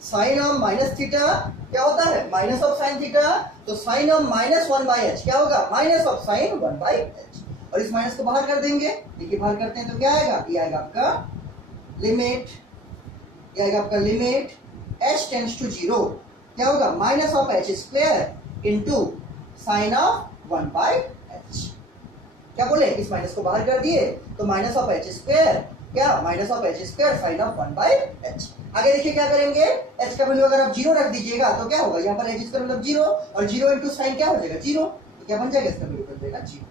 Sine of minus theta क्या होता है? Minus of sine theta. तो sine of minus 1 by h क्या होगा? Minus of sine 1 by h। और इस माइनस को बाहर कर देंगे, देखिए बाहर करते हैं तो क्या आएगा? ये आएगा आपका लिमिट, ये आएगा आपका लिमिट h टेंड्स टू 0 क्या होगा? Minus of h square into sine of 1 by h। क्या बोले? इस माइनस को बाहर कर दिए तो माइनस ऑफ h स्क्वायर क्या? Minus of h square sine of 1 by h। आगे देखिए क्या करेंगे? h का वैल्यू अगर आप 0 रख दीजिएगा तो क्या होगा? यहाँ पर h स्क्वायर मतलब 0, और 0 इंटू साइन क्या हो जाएगा? 0। तो क्या बन जाएगा? इसका वैल्यू बन जाएगा 0।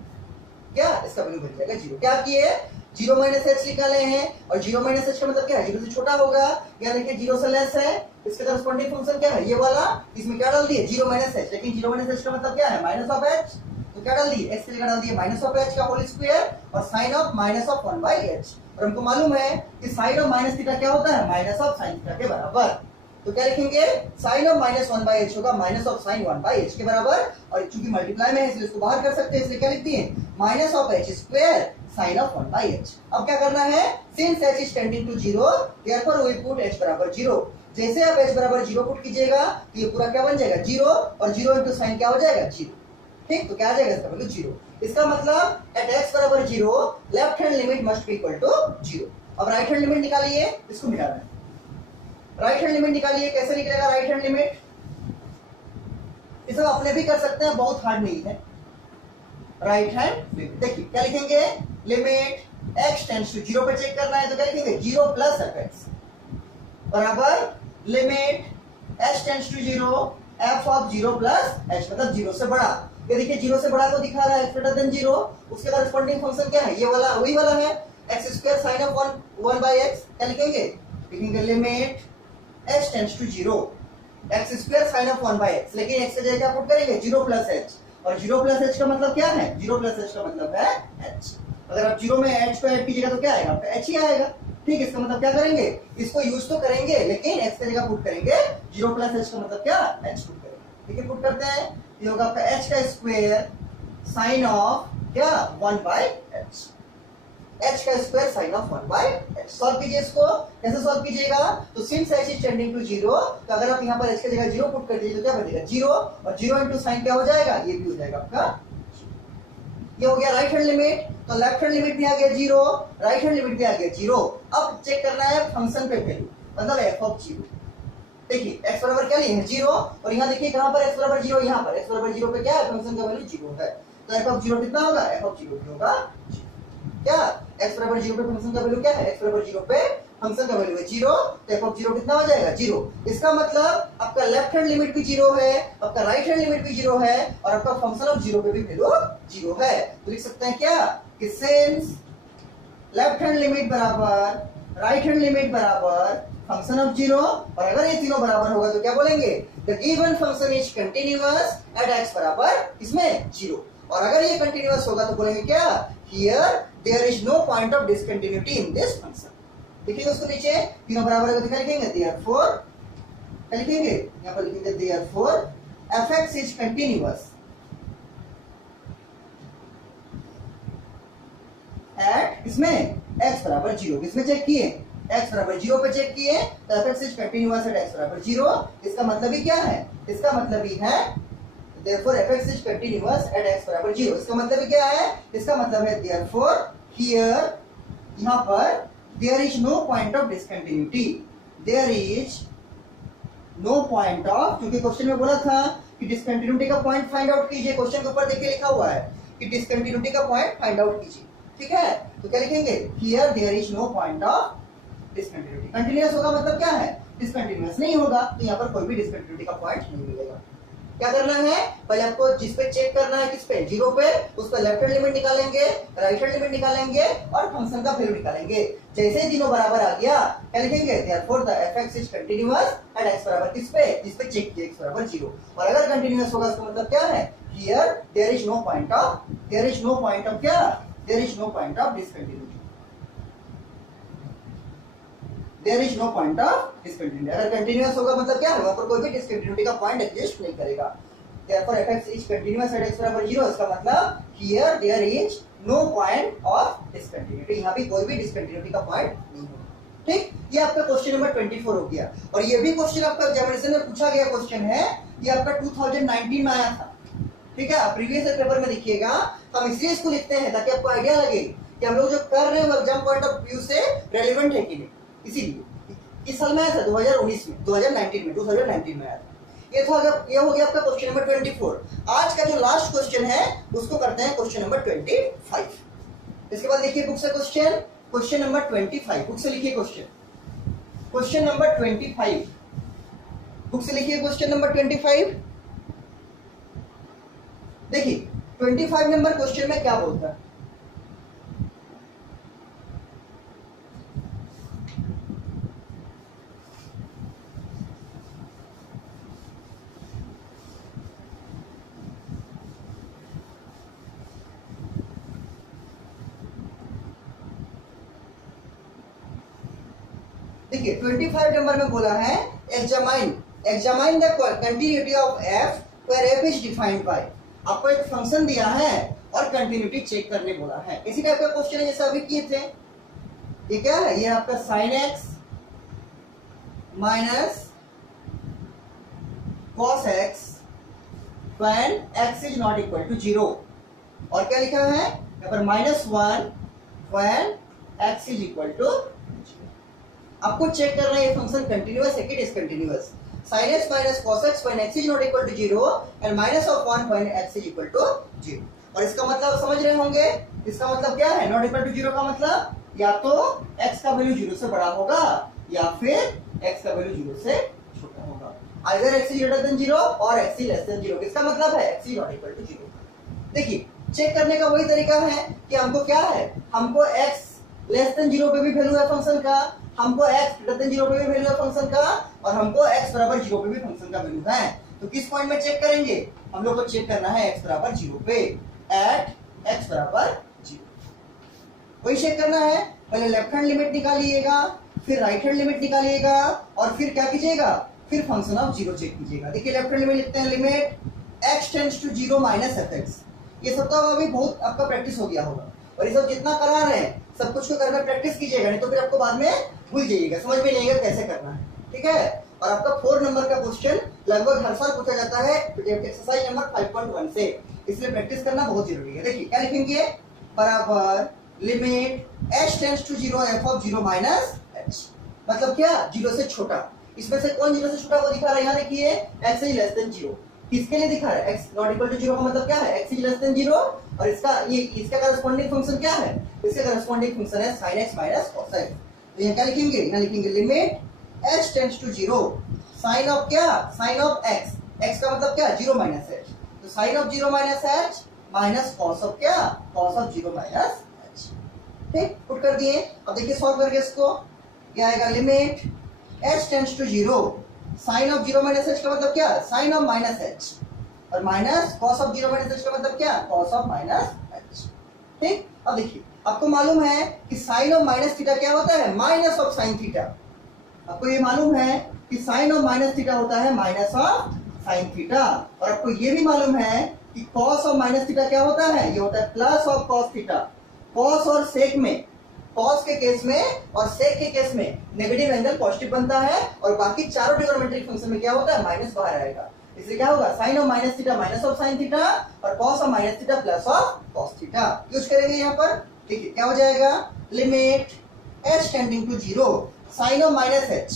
क्या? इसका वैल्यू बन जाएगा 0। क्या किए? 0 माइनस h निकाले हैं, और 0 माइनस h का मतलब क्या है? 0 से छोटा होगा, यानी कि 0 से लेस है। इसके करस्पॉन्डिंग फंक्शन क्या है? ये वाला। इसमें क्या डाल दिए? 0 माइनस h, लेकिन 0 माइनस h का मतलब क्या है? Minus of h। तो क्या डाल दिए? x की जगह डाल दिए माइनस ऑफ h का होल स्क्वायर और sine of minus of 1 by h। और हमको मालूम है कि साइन ऑफ माइनस थीटा क्या होता है? माइनस ऑफ साइन थीटा के बराबर। तो क्या लिखेंगे? Sine of minus 1 by h होगा minus of sine 1 by h के बराबर, और चूंकि मल्टीप्लाई में है इसलिए इसको बाहर कर सकते हैं, इसलिए क्या लिखते हैं? Minus of h square sine of 1 by h। अब क्या करना है? Since h is tending to 0 therefore we put h बराबर 0। जैसे आप h बराबर 0 पुट कीजिएगा तो ये पूरा क्या बन जाएगा? 0, और 0 इंटू साइन क्या हो जाएगा? 0। ठीक, तो क्या आ जाएगा? इसका वैल्यू 0। इसका मतलब एट x बराबर 0 left hand limit must be equal to 0। अब राइट हैंड लिमिट निकालिए, इसको मिटाना है। राइट हैंड लिमिट निकालिए, कैसे निकलेगा राइट हैंड लिमिट? इसे अपने भी कर सकते हैं, बहुत हार्ड नहीं है। राइट हैंड लिमिट देखिए क्या लिखेंगे? लिमिट x टेंड्स टू 0 पे चेक करना है तो क्या लिखेंगे? 0 प्लस fx बराबर limit h tends to 0 f of 0 plus h, मतलब 0 से बड़ा। ये देखिए 0 से बड़ा को दिखा रहा है x ग्रेटर देन 0, उसके कॉरेस्पॉन्डिंग फंक्शन क्या है, ये वाला वही वाला है x square sine of 1 by x। क्या लिखेंगे, लिखेंगे limit h tends to 0 x square sine of 1 by x, लेकिन x की जगह क्या पुट करेंगे 0 प्लस h, और 0 प्लस h का मतलब क्या है, 0 प्लस h का मतलब है h। अगर आप 0 में h को ऐड कीजिएगा तो क्या आएगा, आपका h ही आएगा। ठीक, इसका मतलब क्या करेंगे, इसको यूज तो करेंगे लेकिन x की जगह पुट करेंगे 0 प्लस h का मतलब क्या, h पुट करेंगे। ठीक है, पुट करते हैं, ये होगा आपका h का स्क्वायर साइन ऑफ क्या 1 बाय h, h का square sine of 1 by h। Solve कीजिए इसको, कैसे सॉल्व कीजिएगा, तो since h is tending to 0, तो अगर आप यहाँ पर h की जगह 0 पुट कर दीजिए तो क्या बनेगा 0, और 0 इंटू साइन क्या हो जाएगा, ये भी हो जाएगा आपका। ये हो गया राइट हैंड लिमिट, तो लेफ्ट हैंड लिमिट भी आ गया 0, राइट हैंड लिमिट भी आ गया 0। अब चेक करना है फंक्शन पे वैल्यू, मतलब f ऑफ 0। देखिए x बराबर क्या लिए 0, और यहाँ देखिए कहां पर x बराबर 0, यहाँ पर x बराबर 0 पे क्या है, फंक्शन का वैल्यू 0 है, तो f ऑफ 0 कितना होगा, f ऑफ 0 होगा क्या, x बराबर 0 पे फंक्शन का वैल्यू क्या है, x बराबर 0 पे फंक्शन का वैल्यू है 0, तो f ऑफ 0 कितना हो जाएगा 0। इसका मतलब आपका लेफ्ट हैंड लिमिट भी 0 है, आपका राइट हैंड लिमिट भी 0 है, और आपका फंक्शन ऑफ 0 पे भी वैल्यू 0 है। तो लिख सकते हैं क्या कि सिंस लेफ्ट हैंड लिमिट बराबर राइट हैंड लिमिट बराबर फंक्शन ऑफ 0, और अगर ये तीनों बराबर होगा तो क्या बोलेंगे, the given function is continuous at x बराबर इसमें 0, और अगर ये कंटीन्यूअस होगा तो बोलेंगे क्या, here there is no point of discontinuity in this function. देखिए उसको नीचे तीनों बराबर है तो क्या लिखेंगे, देयरफॉर क्या लिखेंगे, यहां पर लिखेंगे therefore fx is continuous at इसमें x बराबर 0, इसमें चेक किए x बराबर 0 पे चेक किए, तो fx is continuous at x बराबर 0। इसका मतलब ही क्या है, इसका मतलब ही है therefore fx is continuous at x बराबर 0। इसका मतलब क्या है, इसका मतलब है therefore here यहाँ पर there is no point of discontinuity, there is no point of, क्योंकि क्वेश्चन में बोला था कि डिसकंटिन्यूटी का पॉइंट फाइंड आउट कीजिए, क्वेश्चन के ऊपर देखिए लिखा हुआ है कि डिसकंटिन्यूटी का पॉइंट फाइंड आउट कीजिए। ठीक है, तो क्या लिखेंगे, here there is no point of discontinuity। Continuous होगा मतलब क्या है, डिसकंटिन्यूअस नहीं होगा, तो यहाँ पर कोई भी डिसकंटिन्यूटी का पॉइंट नहीं मिलेगा। क्या करना है, पहले आपको जिस पे चेक करना है, किस पे 0 पे, उस पर लेफ्ट हैंड लिमिट निकालेंगे, राइट हैंड लिमिट निकालेंगे, और फंक्शन का वैल्यू निकालेंगे। जैसे ही तीनों बराबर आ गया क्या लिखेंगे, therefore the fx is continuous at x बराबर किस पे, जिस पे चेक किया x बराबर 0, और अगर कंटीन्यूअस होगा इसका मतलब क्या है, here there is no point of क्या, there is no point of discontinuity, there is no point of discontinuity. अगर कंटीन्यूअस होगा मतलब क्या है, वहां पर कोई भी डिसकंटिन्यूटी का पॉइंट एग्जिस्ट नहीं करेगा। Therefore fx is continuous at x बराबर 0, इसका मतलब here there is no point of discontinuity, यहां भी कोई भी डिसकंटिन्यूटी का पॉइंट नहीं होगा। ठीक, ये आपका क्वेश्चन नंबर 24 हो गया, और ये भी क्वेश्चन आपका एग्जामिनेशन में पूछा गया क्वेश्चन है, ये आपका 2019 में आया था। ठीक है, प्रीवियस ईयर पेपर में देखिएगा, हम इसलिए इसको लिखते हैं ताकि आपको आइडिया लगे कि हम लोग जो कर रहे हैं वो एग्जाम पॉइंट ऑफ व्यू से रेलेवेंट है कि नहीं। इसीलिए इस साल में आया था 2019 में, 2019 में आया था। ये हो गया आपका क्वेश्चन नंबर 24। आज का जो लास्ट क्वेश्चन है उसको करते हैं क्वेश्चन नंबर 25। इसके बाद देखिए बुक से क्वेश्चन नंबर 25, बुक से लिखिए क्वेश्चन नंबर 25, बुक से लिखिए क्वेश्चन नंबर 25। देखिए 25 नंबर क्वेश्चन में क्या बोलता है, देखिए 25 नंबर में बोला है examine the continuity of f where f is defined by, आपको एक फंक्शन दिया है और कंटिन्यूटी चेक करने बोला है। इसी टाइप का क्वेश्चन है जैसे अभी किए थे। ये क्या है, ये आपका sin x minus cos x when x is not equal to 0, और क्या लिखा है यहाँ पर -1 when x is equal to 0। आपको चेक करना है ये फंक्शन कंटिन्यूअस है कि discontinuous. sin x minus cos x when x is not equal to 0 and minus of 1 when x is equal to 0। और इसका मतलब समझ रहे होंगे, इसका मतलब क्या है, नॉट इक्वल टू 0 का मतलब या तो x का वैल्यू 0 से बड़ा होगा या फिर x का वैल्यू 0 से छोटा होगा। Either x is greater than 0 और एक्स इज लेस देन 0। इसका मतलब है x is not equal to 0। देखिए चेक करने का वही तरीका है कि हमको क्या है, हमको एक्स लेस देन 0 पे भी वैल्यू है फंक्शन का, हमको एक्स ग्रेटर देन 0 पे भी वैल्यू है फंक्शन का, और हमको एक्स बराबर 0 पे भी फंक्शन का वैल्यू है। तो किस पॉइंट में चेक करेंगे, हम लोग को चेक करना है एक्स बराबर 0 पे, एट एक्स बराबर 0 वही चेक करना है। पहले लेफ्ट हैंड लिमिट निकालिएगा, फिर राइट हैंड लिमिट निकालिएगा, और फिर क्या कीजिएगा, फिर फंक्शन ऑफ 0 चेक कीजिएगा। देखिए लेफ्ट हैंड लिमिट लिखते हैं, limit x tends to 0 minus f x. ये सब तो अभी बहुत आपका प्रैक्टिस हो गया होगा, और ये सब जितना करा रहे हैं सब कुछ को करना प्रैक्टिस कीजिएगा, नहीं तो फिर आपको बाद में भूल जाइएगा, समझ में नहीं आएगा कैसे करना है, ठीक है। और आपका 4 नंबर का क्वेश्चन लगभग हर साल पूछा जाता है एक्सरसाइज नंबर 5.1 से, इसलिए प्रैक्टिस करना बहुत जरूरी है। देखिए क्या लिखेंगे, बराबर limit h tends to 0 f of 0 minus h, मतलब क्या 0 से छोटा। इसमें से कौन 0 से छोटा वो दिखा रहा है, यहाँ देखिए एक्स इज लेस देन 0, किसके लिए दिखा है, एक्स नॉट इक्वल टू 0 का मतलब क्या है, एक्स इज लेस देन 0, और इसका करस्पॉन्डिंग फंक्शन क्या है, इसका करस्पॉन्डिंग फंक्शन है sin x minus cos x। तो यहाँ क्या लिखेंगे, यहाँ लिखेंगे limit h tends to 0 sine of क्या, साइन ऑफ x, x का मतलब क्या 0 माइनस h, तो sine of 0 minus h minus cos of क्या, कॉस ऑफ 0 माइनस h। ठीक, पुट कर दिए। अब देखिए सॉल्व करके इसको, क्या आएगा, limit h tends to 0 sine of 0 minus h का मतलब क्या, साइन ऑफ माइनस h, और minus cos of 0 minus h का मतलब क्या, कॉस ऑफ माइनस h। ठीक, अब देखिए आपको मालूम है कि साइन ऑफ माइनस थीटा क्या होता है, माइनस ऑफ साइन थीटा। आपको ये मालूम है कि साइन ऑफ माइनस थीटा होता है माइनस ऑफ साइन थीटा, और आपको ये भी मालूम है कि कॉस ऑफ माइनस थीटा क्या होता है, ये होता है plus of cos theta. Cos और सेक में, कॉस के केस में और सेक के केस में नेगेटिव एंगल पॉजिटिव बनता है, और बाकी चारों ट्रिग्नोमेट्रिक फंक्शन में क्या होता है, माइनस बाहर आएगा। इसलिए क्या होगा, sine of minus theta minus of sine theta, और cos of minus theta plus of cos theta use करेंगे यहाँ पर। ठीक है, क्या हो जाएगा, limit h tending to 0 sine of minus h,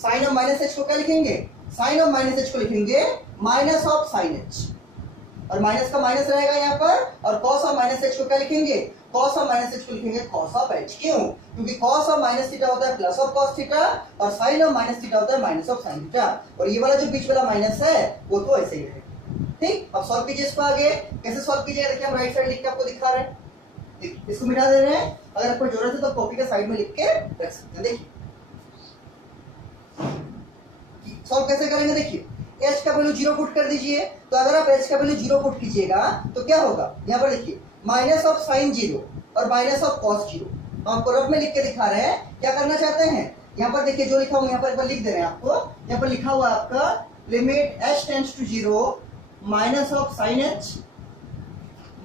sine of minus h को क्या लिखेंगे, साइन ऑफ माइनस h को लिखेंगे माइनस ऑफ साइन h, और माइनस का माइनस रहेगा यहाँ पर, और कॉस ऑफ माइनस h को क्या लिखेंगे, कॉस ऑफ माइनस h को लिखेंगे कॉस ऑफ h। क्यों, क्योंकि कॉस ऑफ माइनस थीटा होता है प्लस ऑफ कॉस थीटा, और साइन ऑफ माइनस थीटा होता है माइनस ऑफ साइन थीटा, और ये वाला जो बीच वाला माइनस है वो तो ऐसे ही है। ठीक, अब सॉल्व कीजिए इसको, आगे कैसे सॉल्व कीजिएगा, देखिए हम राइट साइड लिख के आपको दिखा रहे हैं, इसको मिटा दे रहे हैं, अगर आपको जरूरत है तो कॉपी के साइड में लिख के रख सकते हैं। देखिए सॉल्व कैसे करेंगे, देखिए h का वैल्यू 0 पुट कर दीजिए। तो अगर आप h का वैल्यू 0 पुट कीजिएगा तो क्या होगा, यहाँ पर देखिए माइनस ऑफ साइन 0 और माइनस ऑफ कॉस 0, हम आपको रफ में लिख के दिखा रहे हैं क्या करना चाहते हैं। यहाँ पर देखिए जो लिखा हुआ यहाँ पर एक बार लिख दे रहे हैं आपको, यहाँ पर लिखा हुआ आपका limit h tends to 0 minus of sine h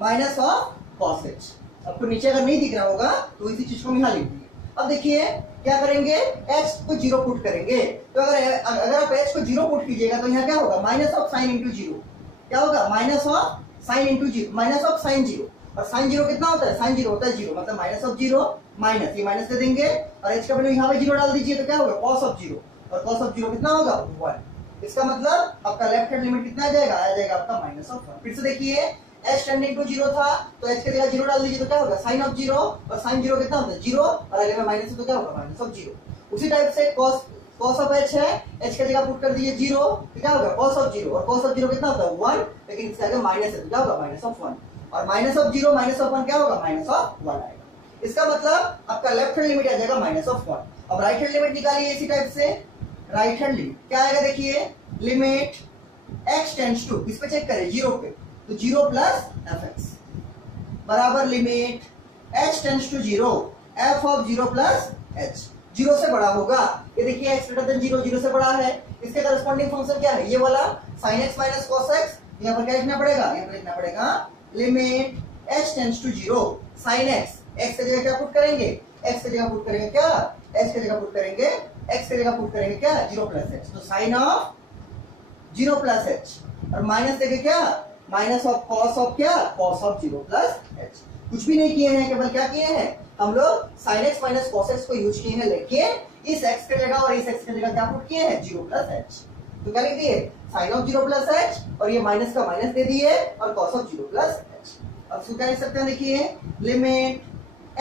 minus of cos h। आपको नीचे अगर नहीं दिख रहा होगा तो इसी चीज को यहाँ लिख दीजिए। अब देखिए क्या करेंगे, h को 0 पुट करेंगे, तो अगर आप h को 0 पुट कीजिएगा तो यहाँ क्या होगा, माइनस ऑफ साइन इंटू 0, क्या होगा, minus of sine into 0, minus of sign 0, और साइन 0 कितना होता है, साइन 0 होता है 0, मतलब माइनस ऑफ 0 माइनस, ये माइनस दे देंगे, और h का वैल्यू यहाँ पे 0 डाल दीजिए तो क्या होगा, कॉस ऑफ 0, और कॉस ऑफ 0 कितना होगा 1। इसका मतलब आपका लेफ्ट हैंड लिमिट कितना आ जाएगा आपका माइनस ऑफ 1। फिर से देखिए h टेंडिंग टू 0 था तो h के जगह 0 डाल दीजिए तो क्या होगा, साइन ऑफ 0, और साइन 0 कितना होता है 0, और अगर में माइनस है तो क्या होगा, माइनस ऑफ 0। उसी टाइप से cos ऑफ h है, h के जगह पुट कर दीजिए 0 तो क्या होगा, cos ऑफ 0, और cos ऑफ 0 कितना होता है 1, लेकिन इसका आगे माइनस है तो क्या होगा, माइनस ऑफ 1, और माइनस ऑफ 0 माइनस ऑफ 1 क्या होगा, माइनस ऑफ 1 आएगा। इसका मतलब आपका लेफ्ट हैंड लिमिट आ जाएगा माइनस ऑफ 1। अब राइट हैंड लिमिट निकालिए इसी टाइप से, राइट हैंड लिमिट क्या आएगा, देखिए लिमिट x टेंड्स टू, इस पे चेक करें 0 पे, तो 0 प्लस fx बराबर limit h tends to 0 f of 0 plus h, 0 से बड़ा होगा। ये देखिए x ग्रेटर देन 0, 0 से बड़ा है, इसके करस्पॉन्डिंग फंक्शन क्या है, ये वाला sin x minus cos x। यहाँ पर क्या लिखना पड़ेगा, यहाँ पर लिखना पड़ेगा limit h tends to 0 sin x, x की जगह क्या पुट करेंगे, x की जगह पुट करेंगे क्या, h की जगह पुट करेंगे, x की जगह पुट करेंगे क्या 0 प्लस h, तो साइन ऑफ 0 प्लस h, और माइनस देंगे क्या, माइनस ऑफ कॉस ऑफ क्या, कॉस ऑफ 0 प्लस h। कुछ भी नहीं किए हैं, केवल क्या किए हैं हम लोग, sin x minus cos x को यूज किए हैं, लेकिन इस x की जगह और इस x की जगह क्या पुट किए हैं, 0 प्लस h। तो क्या लिख दिए, साइन ऑफ 0 प्लस h, और ये माइनस का माइनस दे दिए, और कॉस ऑफ 0 प्लस h। अब इसको क्या लिख सकते हैं, देखिए limit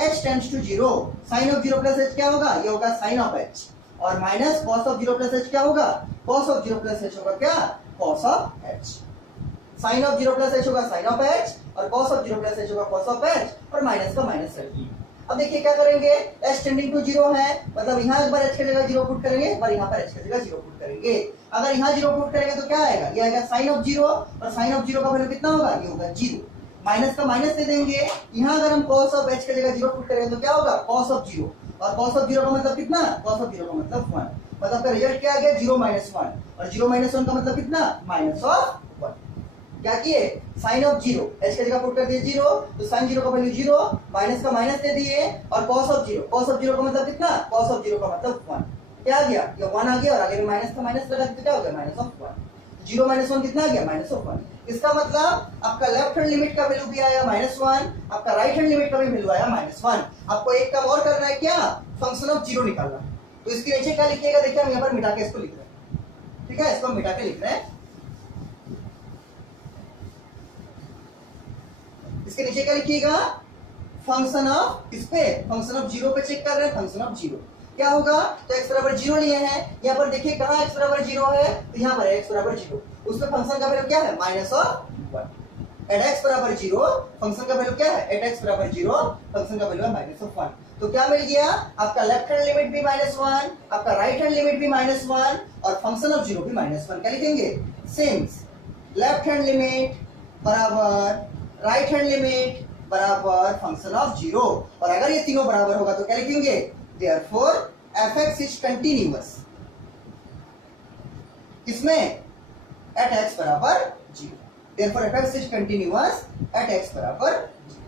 h tends to 0 sine of 0 plus h क्या होगा, ये होगा साइन ऑफ h, और minus cos of 0 plus h क्या होगा, कॉस ऑफ 0 प्लस एच होगा क्या, cos of h. Sine of 0 plus h होगा साइन ऑफ एच, और कॉस ऑफ 0 प्लस एच होगा कॉस ऑफ एच, और माइनस का माइनस रख दिया। अब देखिए क्या करेंगे, एच टेंडिंग टू 0 है, मतलब यहाँ एक बार एच की जगह 0 पुट करेंगे, एक बार यहाँ पर एच की जगह 0 पुट करेंगे। अगर यहाँ 0 पुट करेंगे तो क्या आएगा, ये आएगा साइन ऑफ 0, और साइन ऑफ 0 का वैल्यू कितना होगा, ये होगा 0। माइनस का माइनस दे देंगे, यहाँ अगर हम कॉस ऑफ एच की जगह 0 पुट करेंगे तो क्या होगा, कॉस ऑफ 0, और कॉस ऑफ 0 का मतलब कितना, कॉस ऑफ 0 का मतलब 1, मतलब का रिजल्ट क्या आ गया, 0 माइनस 1, और 0 माइनस 1 का मतलब कितना, माइनस ऑफ 1। क्या किए, साइन ऑफ 0 एच की जगह पुट कर दिए 0, तो साइन 0 का वैल्यू 0, माइनस का माइनस दे दिए, और कॉस ऑफ 0, कॉस ऑफ 0 का मतलब कितना, कॉस ऑफ 0 का मतलब 1। क्या आ गया, ये 1 आ गया, और आगे में माइनस का माइनस लगा तो क्या हो गया, माइनस ऑफ 1। 0 माइनस 1 कितना आ गया, माइनस ऑफ 1। इसका मतलब आपका लेफ्ट हैंड लिमिट का वैल्यू भी आया -1, आपका राइट हैंड लिमिट का भी वैल्यू आया -1। आपको एक काम और करना है, क्या, फंक्शन ऑफ 0 निकालना। तो इसके नीचे क्या लिखिएगा, देखिए हम यहाँ पर मिटा के इसको लिख रहे हैं, ठीक है, इसको हम मिटा के लिख रहे हैं। इसके नीचे क्या लिखिएगा, फंक्शन ऑफ, इस पे फंक्शन ऑफ 0 पे चेक कर रहे हैं, फंक्शन ऑफ 0 क्या होगा, तो x बराबर 0 लिए हैं, यहाँ पर देखिए कहाँ x बराबर 0 है, तो यहाँ पर x बराबर 0, उसमें फंक्शन का वैल्यू क्या है, माइनस ऑफ 1। एट x बराबर 0 फंक्शन का वैल्यू क्या है, एट x बराबर 0 फंक्शन का वैल्यू है माइनस ऑफ 1। तो क्या मिल गया, आपका लेफ्ट हैंड लिमिट भी -1, आपका राइट हैंड लिमिट भी -1, और फंक्शन ऑफ 0 भी -1। क्या लिखेंगे, सिंस लेफ्ट हैंड लिमिट बराबर राइट हैंड लिमिट बराबर फंक्शन ऑफ 0, और अगर ये तीनों बराबर होगा तो क्या लिखेंगे, देयरफॉर fx इज कंटिन्यूअस, किसमें, एट x बराबर 0। Therefore fx is continuous at x बराबर 0,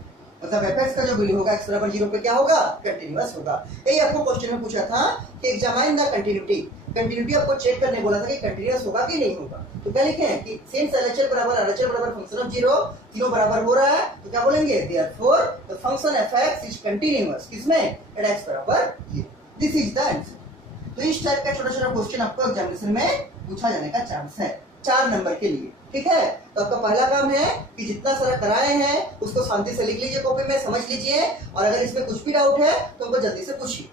मतलब fx का जो वैल्यू होगा x बराबर 0 पे क्या होगा, कंटिन्यूअस होगा। यही आपको क्वेश्चन में पूछा था कि एग्जामाइन द कंटिन्यूटी, कंटिन्यूटी आपको चेक करने बोला था कि कंटिन्यूअस होगा कि नहीं होगा। तो क्या लिखे हैं कि सिंस LHS बराबर RHS बराबर फंक्शन ऑफ 0, तीनों बराबर हो रहा है, तो क्या बोलेंगे, therefore the function fx is continuous, किसमें, एट x बराबर ये। This is the answer. तो इस टाइप का छोटा छोटा क्वेश्चन आपको एग्जामिनेशन में पूछा जाने का चांस है 4 नंबर के लिए, ठीक है। तो आपका पहला काम है कि जितना सारा कराए हैं उसको शांति से लिख लीजिए कॉपी में, समझ लीजिए, और अगर इसमें कुछ भी डाउट है तो हमको जल्दी से पूछिए,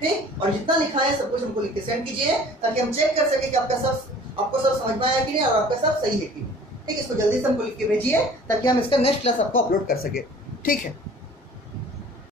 ठीक। और जितना लिखा है सब कुछ हमको लिख के सेंड कीजिए, ताकि हम चेक कर सके कि आपको सब समझ में आया कि नहीं, और आपका सब सही है कि नहीं, ठीक। इसको जल्दी से हमको लिख के भेजिए ताकि हम इसका नेक्स्ट क्लास आपको अपलोड कर सके, ठीक है।